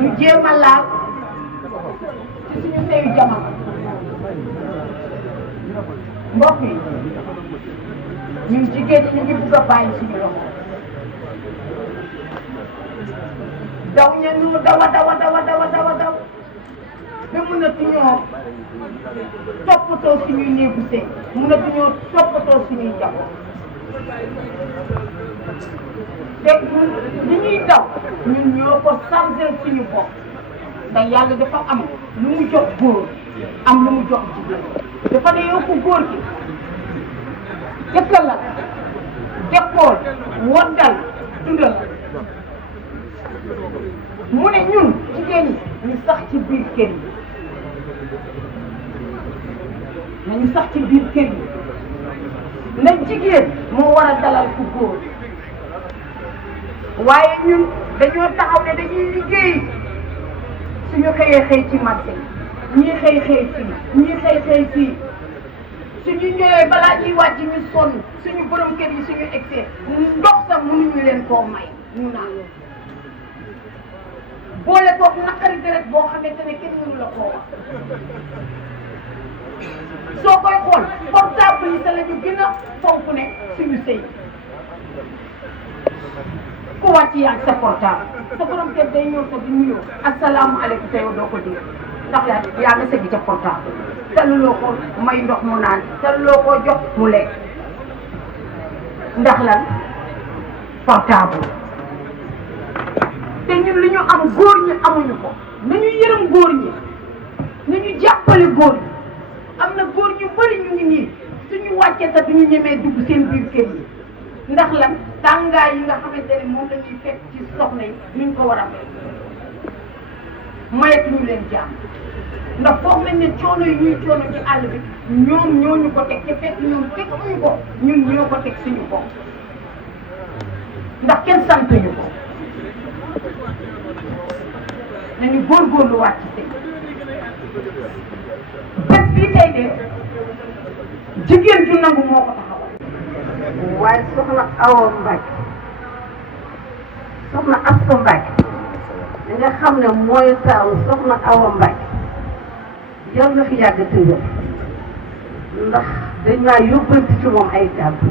ñu jéem a laal ci suñu seyu jamono mbokk yi ñun jigéen ñi ñu ngi bugg a bàyyi suñu loxo daw ña ñu dawa ba mënatuñoo toppatoo suñuy néegu sëy mënatuñoo toppatoo suñuy njaboot te li ñuy daw ñun ñoo ko chargé suñu bopp ndax yàlla dafa am lu mu jox góor am lu mu jox jigéen dafa ne yow ku góor gi jëkkal la dekkool woddal dundal mu ne ñun jigéen ñi ñu sax ci biir kër yi nañu sax ci biir kër yi na jigéen moo war a dalal ku góor waaye ñun dañoo taxaw ne dañuy liggéey suñu xëyee xëy ci marché ñii xëy fii ñii xëy fii suñu ñëwee balaa ñuy wàcc ñu sonn suñu borom kër yi suñu excès ndox sax mënuñu leen koo may ñu naan boole koog naqari deret boo xamante ne kenn mënu la koo wax soo koy xool portable yi sa la ñu gën a fonk ne suñu sëy ku wàcc yaa ngi sa portable sa borom kër day ñëw sa di nuyoo asalaamaaleykum te yow doo ko dégg ndax yaa nga sëgg ca portable taluloo ko may ndox mu naan taluloo ko jox mu lekk ndax lan portable te ñun li ñu am góor ñi amuñu ko nañu yërëm góor ñi nañu jàppale góor ñi am na góor ñu bëri ñu ngi nii suñu wàccee sax duñu ñemee dugg seen biir kër yi ndax lan tàngaay yi nga xamante ne moom la ñuy fekk ci soxna yi nuñ ko war a mayetuñu leen jàmm ndax foog nañ ne coono yi ñuy coono ci àll bi ñoom ñoo ñu ko teg te fekk ñoom teguñu ko ñun ñoo ko teg suñu bopp ndax kenn santuñu ko nañu góorgóorlu wàcc ci bés bii tey de jigéen ju nangu moo ko taxawal waaye soxna Awa Mbacke soxna Asta Mbacke li nga xam ne mooy taawu soxna Awa Mbacke yal na fi yàgg tëjoo ndax dañ maa yóbbanti ci moom ay kàddu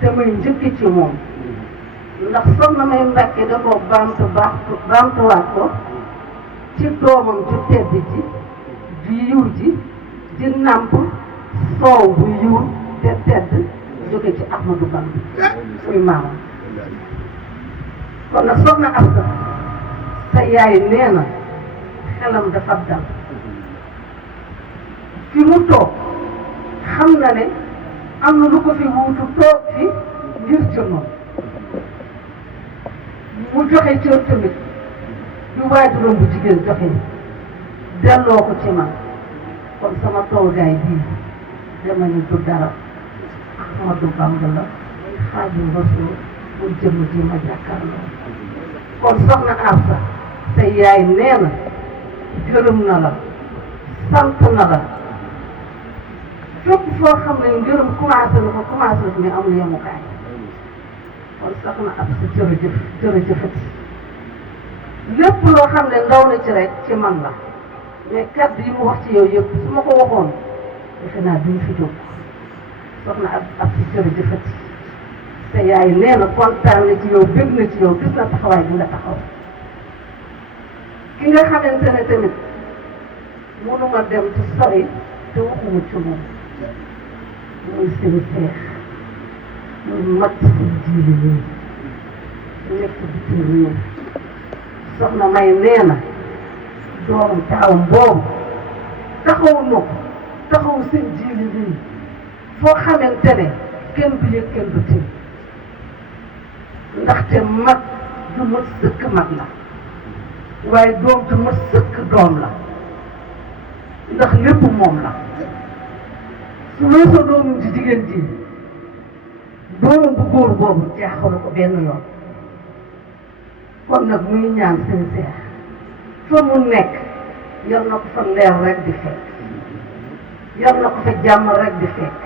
te may njëkk ci moom ndax soxna May Mbacke da koo baamtuwaat ko ci doomam ju tedd ji ju yiw ji di nàmp soow bu yiw te tedd jóge ci Ahmadou Bamba muy maamam kon nag soxna Asta sa yaay nee na xelam dafa dal fi mu toog xam na ne am na lu ko fi wuutu toog fi ngir jëmmam mu joxe cër tamit du waajuram bu jigéen joxe delloo ko ci man kon sama toogaay bii dama ni du dara Ahmadou Bamba la Xaadimu Rasuul mu jëm ji ma jàkkaarloo kon soxna Absa sa yaay nee na gërëm na la sant na la fépp foo xam ne ngërëm commencé na ko commencé na mais amul yemukaay kon soxna Absa jërëjëf jërëjëfati lépp loo xam ne ndaw na ci rek ci man la mais kàddu yi mu wax ci yow yëpp su ma ko waxoon defe naa duñ fi jóg soxna Absa jërëjëfati te yaay nee na kontaan na ci yow bëgg na ci yow gis na taxawaay bi nga taxaw ki nga xamante ne tamit mënuma dem ci sori te waxuma ci moom muy seen seex muy mat si jiili nii nekk bitim réew soxna May nee na doomam taawam boobu taxawu ma ko taxawu seen jiili nii foo xamante ne kenn du yëg kenn du tim ndaxte mag du ma sëkk mag la waaye doom du ma sëkk doom la ndax lépp moom la su weesoo doomam ci jigéen ji doomam bu góor boobu jaaxalu ko benn yoon kon nag muy ñaan seen seex fa mu nekk yal na ko fa leer rek di fekk yal na ko fa jàmm rek di fekk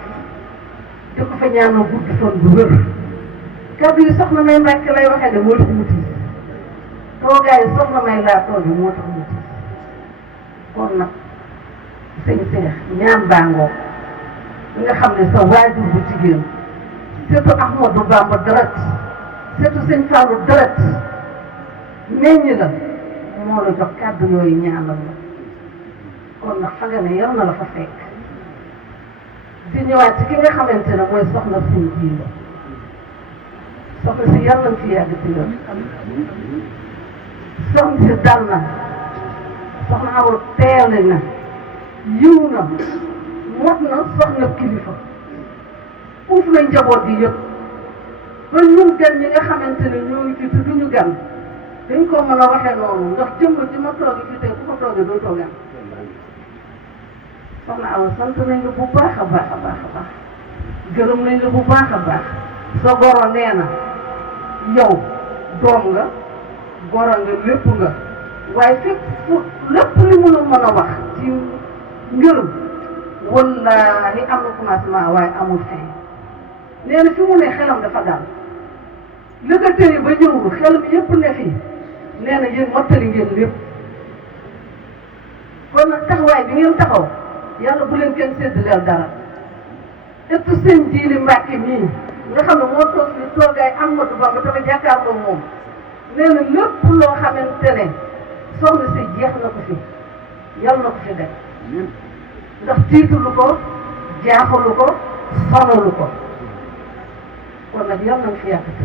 di ko fa ñaanal gudd fan bu wér kàddu yi soxna May Mbàkke lay waxee de moo tax mu tiis toogaay yi soxna May laa toog moo tax mu tiis kon nag sëñ Seex ñaan bàngoo nga xam ne sa waajur bu jigéen surtout Ahmadou Bamba deret surtout sëñ Fallou deret meññ la moo la jox kàddu yooyu ñaanal la kon nag fa nga ne yal na la fa fekk di ñëwaat ci ki nga xamante ne mooy soxna sëñ ji la soxna si yal nañ fi yàgg ci yoon soxna si dal na soxna Awa teele na yiw na mot na soxna kilifa uuf na njaboot yi yëpp ba ñun gan ñi nga xamante ne ñoo ngi fi te duñu gan dañ ko mën a waxee noonu ndax jëmm ci ma toogi fi tey bu ko toogee doo toogaan soxna Awa sant nañ la bu baax a baax a baax a baax gërëm nañ la bu baax a baax sa goro nee na yow doom nga goro nga lépp nga waaye fépp fu lépp li mu la mën a wax ci ngërëm wallaahi am na commencement waaye amul fin nee na fi mu ne xelam dafa dal li nga tëye ba ñëwul xelam yépp ne fii nee na yéen mottali ngeen lépp kon nag taxawaay bi ngeen taxaw yàlla bu leen kenn séddaleel dara ëpp seen jiili Mbàkke mii nga xam ne moo toog fi toogaay Ahmadou Bamba dafa jàkkaarloo moom nee na lépp loo xamante ne soxna si jeex na ko fi yàlla na ko fi def ndax tiitalu ko jaaxalu ko sonalu ko kon nag yàlla na fi yàgg ci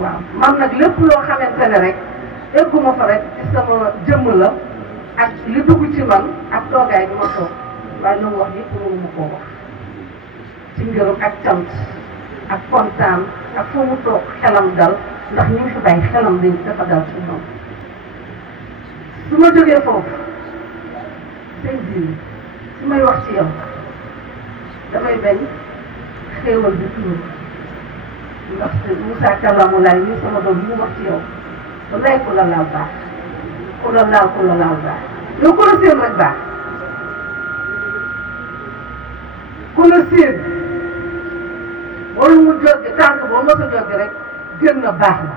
waaw man nag lépp loo xamante ne rek egguma fa rek ci sama jëmm la ak li dugg ci man ak toogaay bi ma toog waaye lu mu wax yëpp mënu ma koo wax ci ngërëm ak cant ak kontaan ak foo mu toog xelam dal ndax ñu ngi fi bàyyi xelam dafa dal ci ñoom su ma jógee foofu sëñ bi su may wax ci yow damay bañ xéewal bi tuur ndax Moussa Kalamu laay nii sama doom mu wax ci yow wallaay ku la laal baax ku la laal baax yow ku la séen rek baax ku la séen wala mu jóge tànk boo mos a jóge rek gën na baax na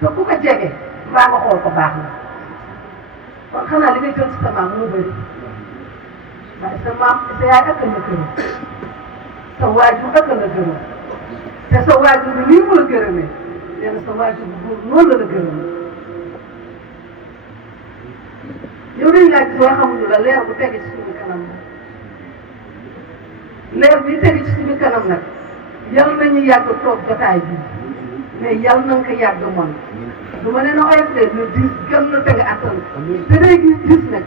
te ku ko jege mbaa nga xool ko baax na kon xanaa li ngay jël ci sa maam moo bëri waaye sa maam sa yaay ëkkal la gërëm sa waajur ëkkal la gërëm te sa waajur bi nii mu la gërëmee nee na sa waajur bu góor noonu la gërëmee yow dañu laaj soo xamuñu la leer bu tege ci suñu kanam la leer bi tege ci suñu kanam nag yal nañu yàgg toog jotaay bi mais yal na nga ko yàgg mën du ma ne na oyof de mais diis gën na te nga attan te day gis nag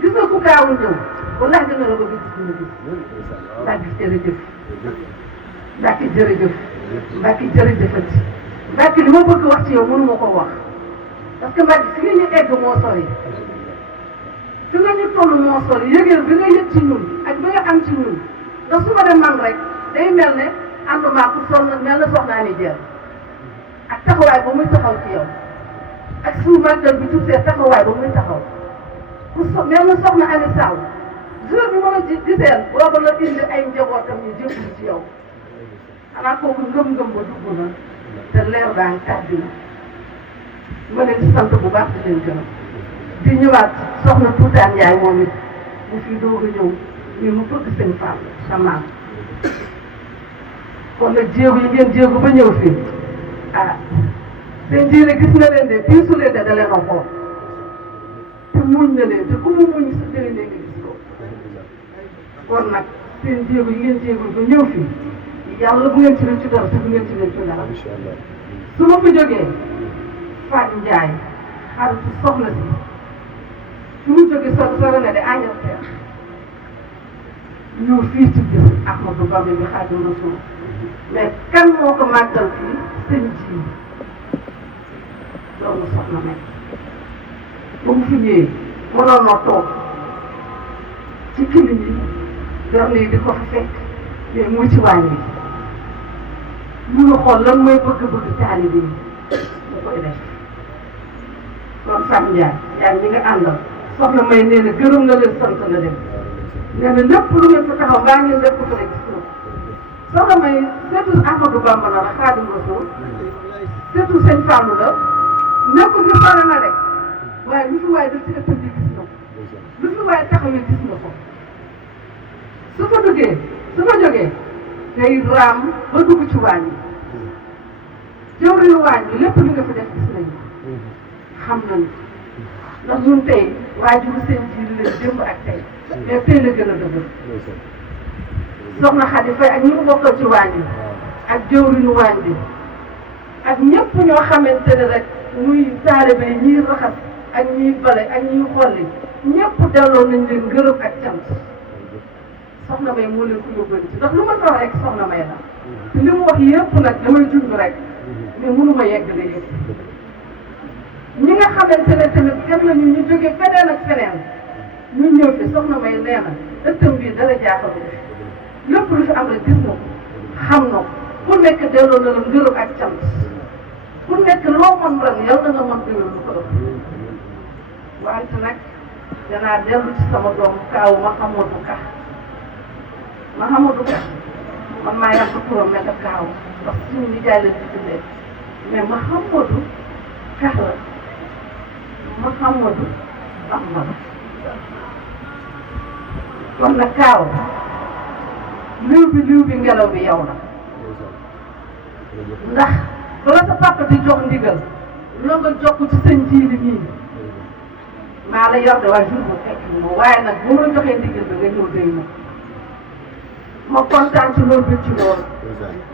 gis nga ku gaawul ñëw wallaahi dina la bëgg gis ñu gis Mbàkke jërëjëf Mbàkke jërëjëf Mbàkke jërëjëfati Mbàkke li ma bëgg wax ci yow mënu ma ko wax parce que Mbàkke fi nga ñu egg moo sori fi nga ñu toll moo sori yëgeel bi nga yëg ci ñun ak bi nga am ci ñun ndax su ma dem man rek day mel ne ànduma ku sonn mel na soxnaa ni jeex ak taxawaay ba muy taxaw ci yow ak suñu màggal bi tuutee taxawaay ba muy taxaw mel na soxna Ami Sall jour bi ma la giseel booba la indi ay njabootam ñu jébbalu ci yow xanaa kooku ngëm-ngëm ba dugg na te leer baa ngi tàbbi na ma leen di sant bu baax di leen gërëm di ñëwaat soxna Tuutaan Njaay moom it mu fi doog a ñëw ñu mu bëgg seen fàll sa maam kon nag jéego yi ngeen jéego ba ñëw fii ah seen jiire gis na leen de piisu leen de da leen a xool te muñ na leen te ku mu muñ sa déwénee nga gis ko kon nag seen jéego yi ngeen jéego ba ñëw fii yàlla bu ngeen ci leen ci dara te bu ngeen ci leen ci dara su ma fi jógee Fatou Ndiaye xaritu soxna si su mu jógee sore na de Angleterre ñëw fii ci biir Ahmadou Bamba bi Xaadimu Rasuul mais kan moo ko màggal fii seen ji loolu soxna nekk ba mu fi ñëwee mënoon na toog ci kilim yi berne yi di ko fi fekk mais mu ci wàññi mu ngi xool lan mooy bëgg-bëgg taalibe yi mu koy def kon Fatou Ndiaye yaa ngi nga àndal soxna May nee na gërëm na leen sant na leen nee na lépp lu ngeen fa taxaw mbaa ngeen def ko fa rek soxna May surtout Ahmadou Bamba la la Xaadimu Rasuul surtout sëñ Fallou la nekk fi sore na rek waaye lu fi waaye daf ci ëpp bi gis na ko lu fi waaye taxawee gis na ko su fa duggee su fa jógee day raam ba dugg ci waañ bi jëwriñu waañ bi lépp li nga fi def gis nañu xam nañu ndax ñun tey waajuru seen jiir leen démb ak tey mais tey la gën a dëgër soxna Xadi Fay ak ñi mu bokkal ci waañ bi ak jëwriñu waañ bi ak ñëpp ñoo xamante ne rek muy taalibe yi ñiy raxas ak ñiy bale ak ñiy xolli ñëpp delloo nañ leen ngërëm ak cant soxna May moo leen ko yóbbal ci ndax lu ma tax rek soxna May la te li mu wax yëpp nag damay junj rek mais mënu ma yeggale yëpp ñi nga xamante ne tamit gën nañu ñu jóge feneen ak feneen ñu ñëw fi soxna May nee na ëttam bii dara jaaxalu fi lépp lu fi am rek gis na ko xam na ko ku nekk delloo na la ngërëm ak cant ku nekk loo mën ren yàlla na nga mën déwén lu ko ëpp wante nag danaa dellu ci sama doom kaawu Mahamadou Ka Mahamadou Ka man maa yàq turam ne ko kaaw ndax suñu nijaay la di tuddee mais Mahamadou Ka la Mahamadou Bamba la kon nag kaaw liw bi ngelaw bi yow la ndax bala sa papa di jox ndigal loo nga jokk ci sëñ jiili bii maa la yor de waaye jour bu fekk moom waaye nag bu ma la joxee ndigal bi nga ñëw day ma kontaan ci loolu bi ci loolu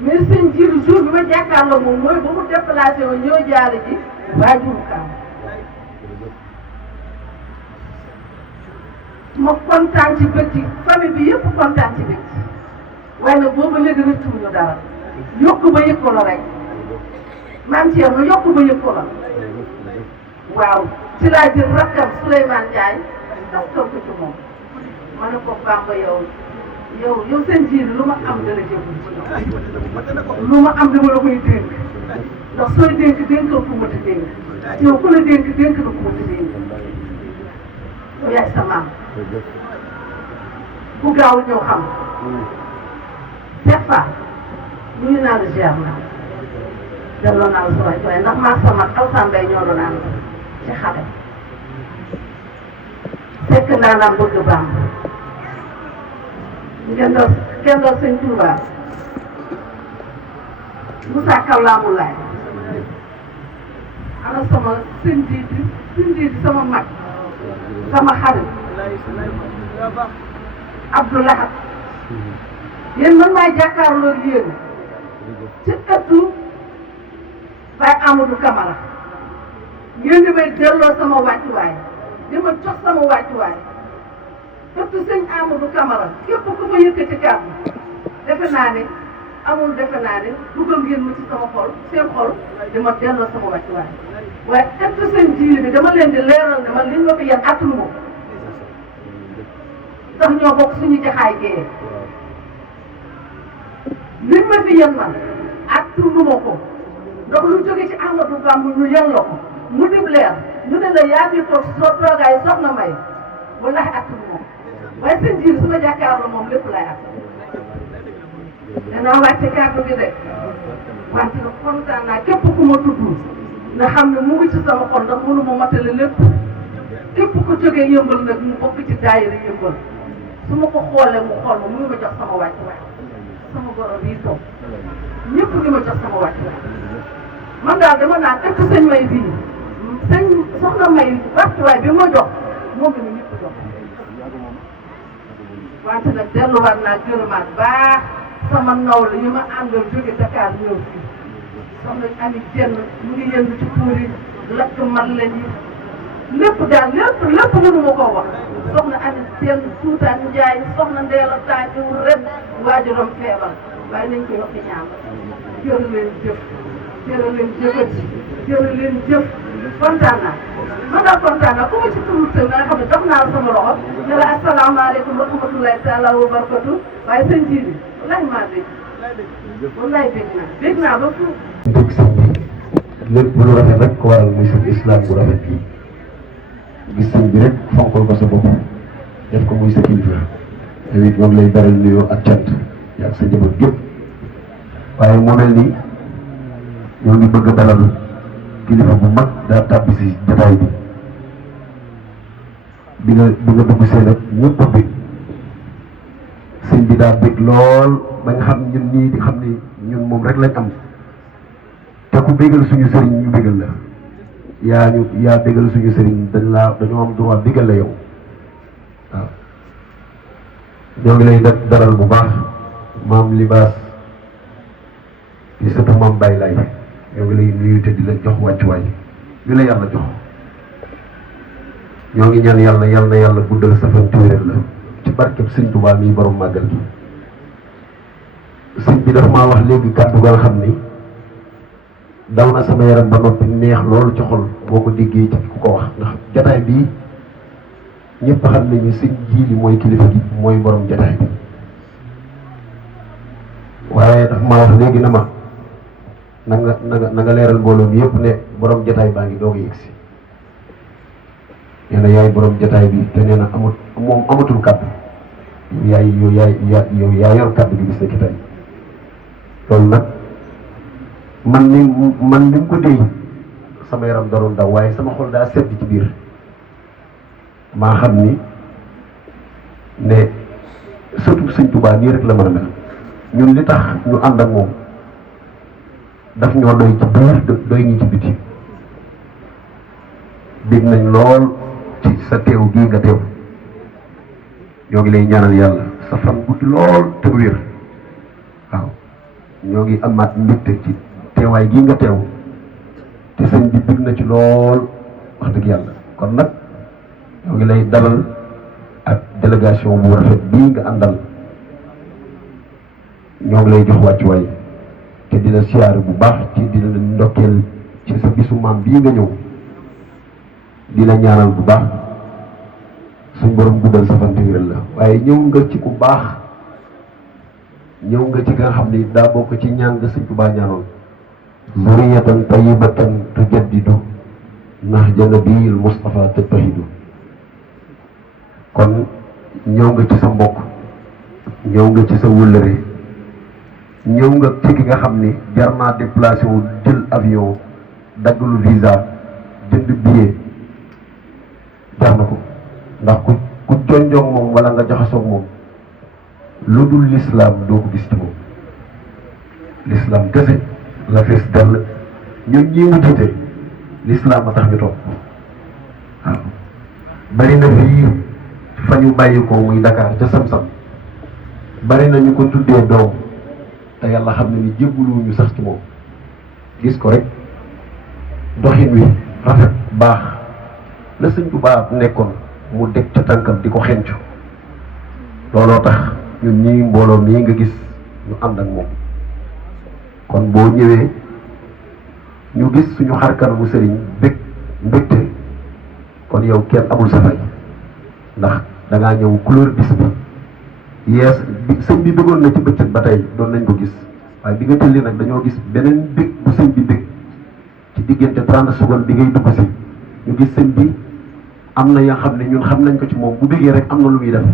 mais sëñ jiili jour bi ma jàkkaarloo moom mooy ba mu déplacé wa ñëw jaare ji waajuru kaaw ma kontaan ci bët yi famille bi yëpp kontaan ci bët waaye nag boobu léegi rëccuñu dara yokku ba yëg ko la rek maam Thierno yokku ba yëg ko la waaw ci laa jël rakkam Souleymane Ndiaye daftal ko ci moom ma ne ko Bamba yow seen jiir lu ma am dana jëbul ci ñoom lu ma am dama la koy dénk ndax sooy dénk dénkal ku ma ti dénk yow ku la dénk dénk na ku ma ti dénk yow yaay sa maam bu gaaw ñëw xam Sefa nuyu naa la ziar naa delloo naa la sa waay waaye ndax maa sama Alsaan Mbay ñoo doon ànd ci xale fekk naa naan bëgg Bamba ngeen doon sëñ Touba Moussa Kallaamu laay ana sama sëñ di sama mag sama xarit Abdoulahat yéen man maay jàkkaarloo yéen ci ëttu Baye Amadou Camara ngeen di may delloo sama wàccuwaay di ma jox sama wàccuwaay ëttu sëñ Amadou Camara képp ku fa yëkkati kàddu defe naa ne dugal ngeen ma ci sama xol seen xol di ma delloo sama wàccuwaay waaye ëttu sëñ jiili bi dama leen di leeral ne man liñ ma fi yan attunu moom ndax ñoo bokk suñu jaxaay gee li ma fi yën man ak tudduma ko ndax lu jóge ci Ahmadou Bamba ñu yën la ko mu dib leer ñu ne la yaa ngi toog soo toogaay soxna May wallahi ak tudduma ko waaye seen jiir su ma jàkkaarloo moom lépp lay ak danaa wàcce kàddu gi de wante nag kontaan naa képp ku ma tudd nga xam ne mu ngi ci sama xol ndax mënu ma matale lépp képp ku jógee yëmbal nag mu bokk ci daayira yëmbal su ma ko xoolee mu xool ma mu ngi ma jox sama wàccuwaay sama goro bii toog ñëpp ngi ma jox sama wàccuwaay man daal dama naan ëpp sëñ May bii sëñ soxna May wàccuwaay bi ma jox moom la ñu ñëpp jox wante nag delluwaat naa gërëmaat baax sama nawle yi ma àndal jóge Dakar ñëw fii soxna Ami Jenn mu ngi yëngu ci puuri lakk man leen yi lépp daal lépp mënu ma koo wax soxna Ami Jenn Tuutaan Njaay soxna Ndeela Taajiw rek waajuram feebar waaye nañ koy wax ci ñaam jërë leen jëf jërë leen jëfati jërë leen jëf kontaan naa man daal kontaan naa ku ma ci turu tënk nga xam ne jox naa la sama loxo ne la asalaamaaleykum wa rahmatulahi taala wa barakatu waaye sëñ ji bi wallahi maa dégg wallahi dégg naa ba fu dégg sëñ bi lépp lu rafet rek ko waral muy seen islam bu rafet bi gis sëñ bi rek fonkal ko sa bopp def ko muy sa kilifa yow it moom lay beral nuyoo ak cant yaa ak sa njaboot gépp waaye moo mel ni ñoo ngi bëgg a dalal kilifa bu mag daa tàbbi si jotaay bi nga dugg seen ak ñëpp a bëgg sëñ bi daa bëgg lool ba nga xam ñun ñii di xam ni ñun moom rek lañ am te ku bégal suñu sëriñ ñu bégal la yaa bégal suñu sëriñ dañoo am droit bégal la yow waaw ñoo ngi lay dalal bu baax maam Libaas di sëtu maam Baye Laye ñoo ngi lay nuyu te di la jox wàccuwaay li la yàlla jox ñoo ngi ñaan yàlla na yàlla guddal sa fan téwéral la ci barkeb sëñ Tuubaa mii borom màggal gi sëñ bi dafa maa wax léegi kàddu ga nga xam ni daw na sama yaram ba noppi neex loolu ci xol boo ko déggee ci ku ko wax ndax jataay bii ñëpp xam nañu sëñ Jiili mooy kilifa gi mooy borom jataay bi waaye dafa maa wax léegi na ma na nga leeral mbooloo mi yëpp ne borom jataay baa ngi doog a yegsi nee na yaay borom jataay bi te nee na moom amatul kàddu yow yaa yor kàddu gi bis na ki tey loolu nag man ni ko déy sama yaram daroon daw waaye sama xol daa sedd ci biir maa xam ni ne surtout sëñ Tuubaa nii rek la mën a mel ñun li tax ñu ànd ak moom daf ñoo doy ci biir doy ñu ci biti dégg nañ lool ci sa teew gii nga teew ñoo ngi lay ñaanal yàlla sa fan gudd lool te wér waaw ñoo ngi amaat mbégte ci teewaay gii nga teew te sëñ bi bég na ci lool wax dëgg yàlla kon nag ñoo ngi lay dalal ak délégation bu rafet bii nga àndal ñoo ngi lay jox wàccuwaay te di la siyaare bu baax ci di la ndokkeel ci sa bisu maam bii nga ñëw di la ñaanal bu baax suñ borom guddal sa fan te wéral la waaye ñëw nga ci ku baax ñëw nga ci nga xam ni daa bokk ci ñaan nga sëñ Tuubaa ñaanoon zuriyatan tayyibatan tujaddidu nahja nabiyil Mustafa tattahidu kon ñëw nga ci sa mbokk ñëw nga ci sa wëllëre ñëw nga ci ki nga xam ni jar naa déplacé wu jël avion dagg lu visa jënd billet jar na ko ndax ku jonjoog moom wala nga jaxasoog moom lu dul l'islam doo ko gis ci moom l'islam kese la fees dell ñun ñii mu jiite l'islam a tax ñu toog waaw bari na fii fa ñu bàyyi ko muy Dakar ca Sam-Sam bari na ñu ko tuddee doom te yàlla xam ne ni jébbuluwuñu sax ci moom gis ko rek doxin wi rafet baax la sëñ Tuubaa nekkoon mu deg ca tànkam di ko xencu looloo tax ñun ñii mbooloo mii nga gis ñu ànd ak moom kon boo ñëwee ñu gis suñu xarkanamu sëriñ mbégte kon yow kenn amul sa fay ndax dangaa ñëw couleur bis bi yees bi sëñ bi bëggoon na ci bëccëg ba tey doon nañ ko gis waaye bi nga tëlli nag dañoo gis beneen bég bu sëñ bi bég ci diggante 30 secondes bi ngay dugg si ñu gis sëñ bi am na yaa xam ne ñun xam nañ ko ci moom bu bégee rek am na lu muy def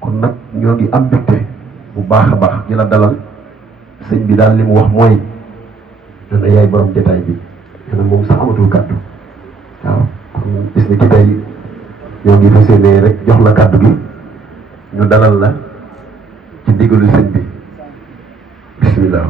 kon nag ñoo ngi am mbégte bu baax a baax di la dalal sëñ bi daal li mu wax mooy dana yaay borom jotaay bi dana moom sax amatul kàddu waaw kon gis ni ci tey ñoo ngi fas yéene rek jox la kàddu gi ñu dalal la ci ndigalu sëñ bi bismillah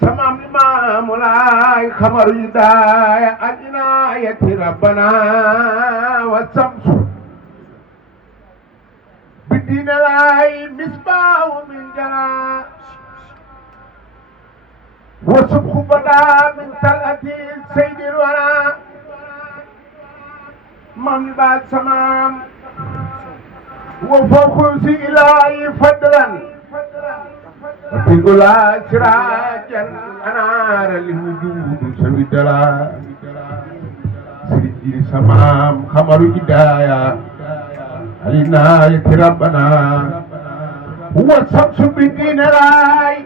سمام الإمام لاي خمر الهداية العناية ربنا والشمس بالدين لاي مصباح من جنا وصبح بدا من طلعة سيد الورى من بعد سمام وفوق إلهي فضلا وفي الأولى سراجا أنار الوجود سوي الدلا سيدي سمام خمر الهداية العناية ربنا هو الشمس بالدين راي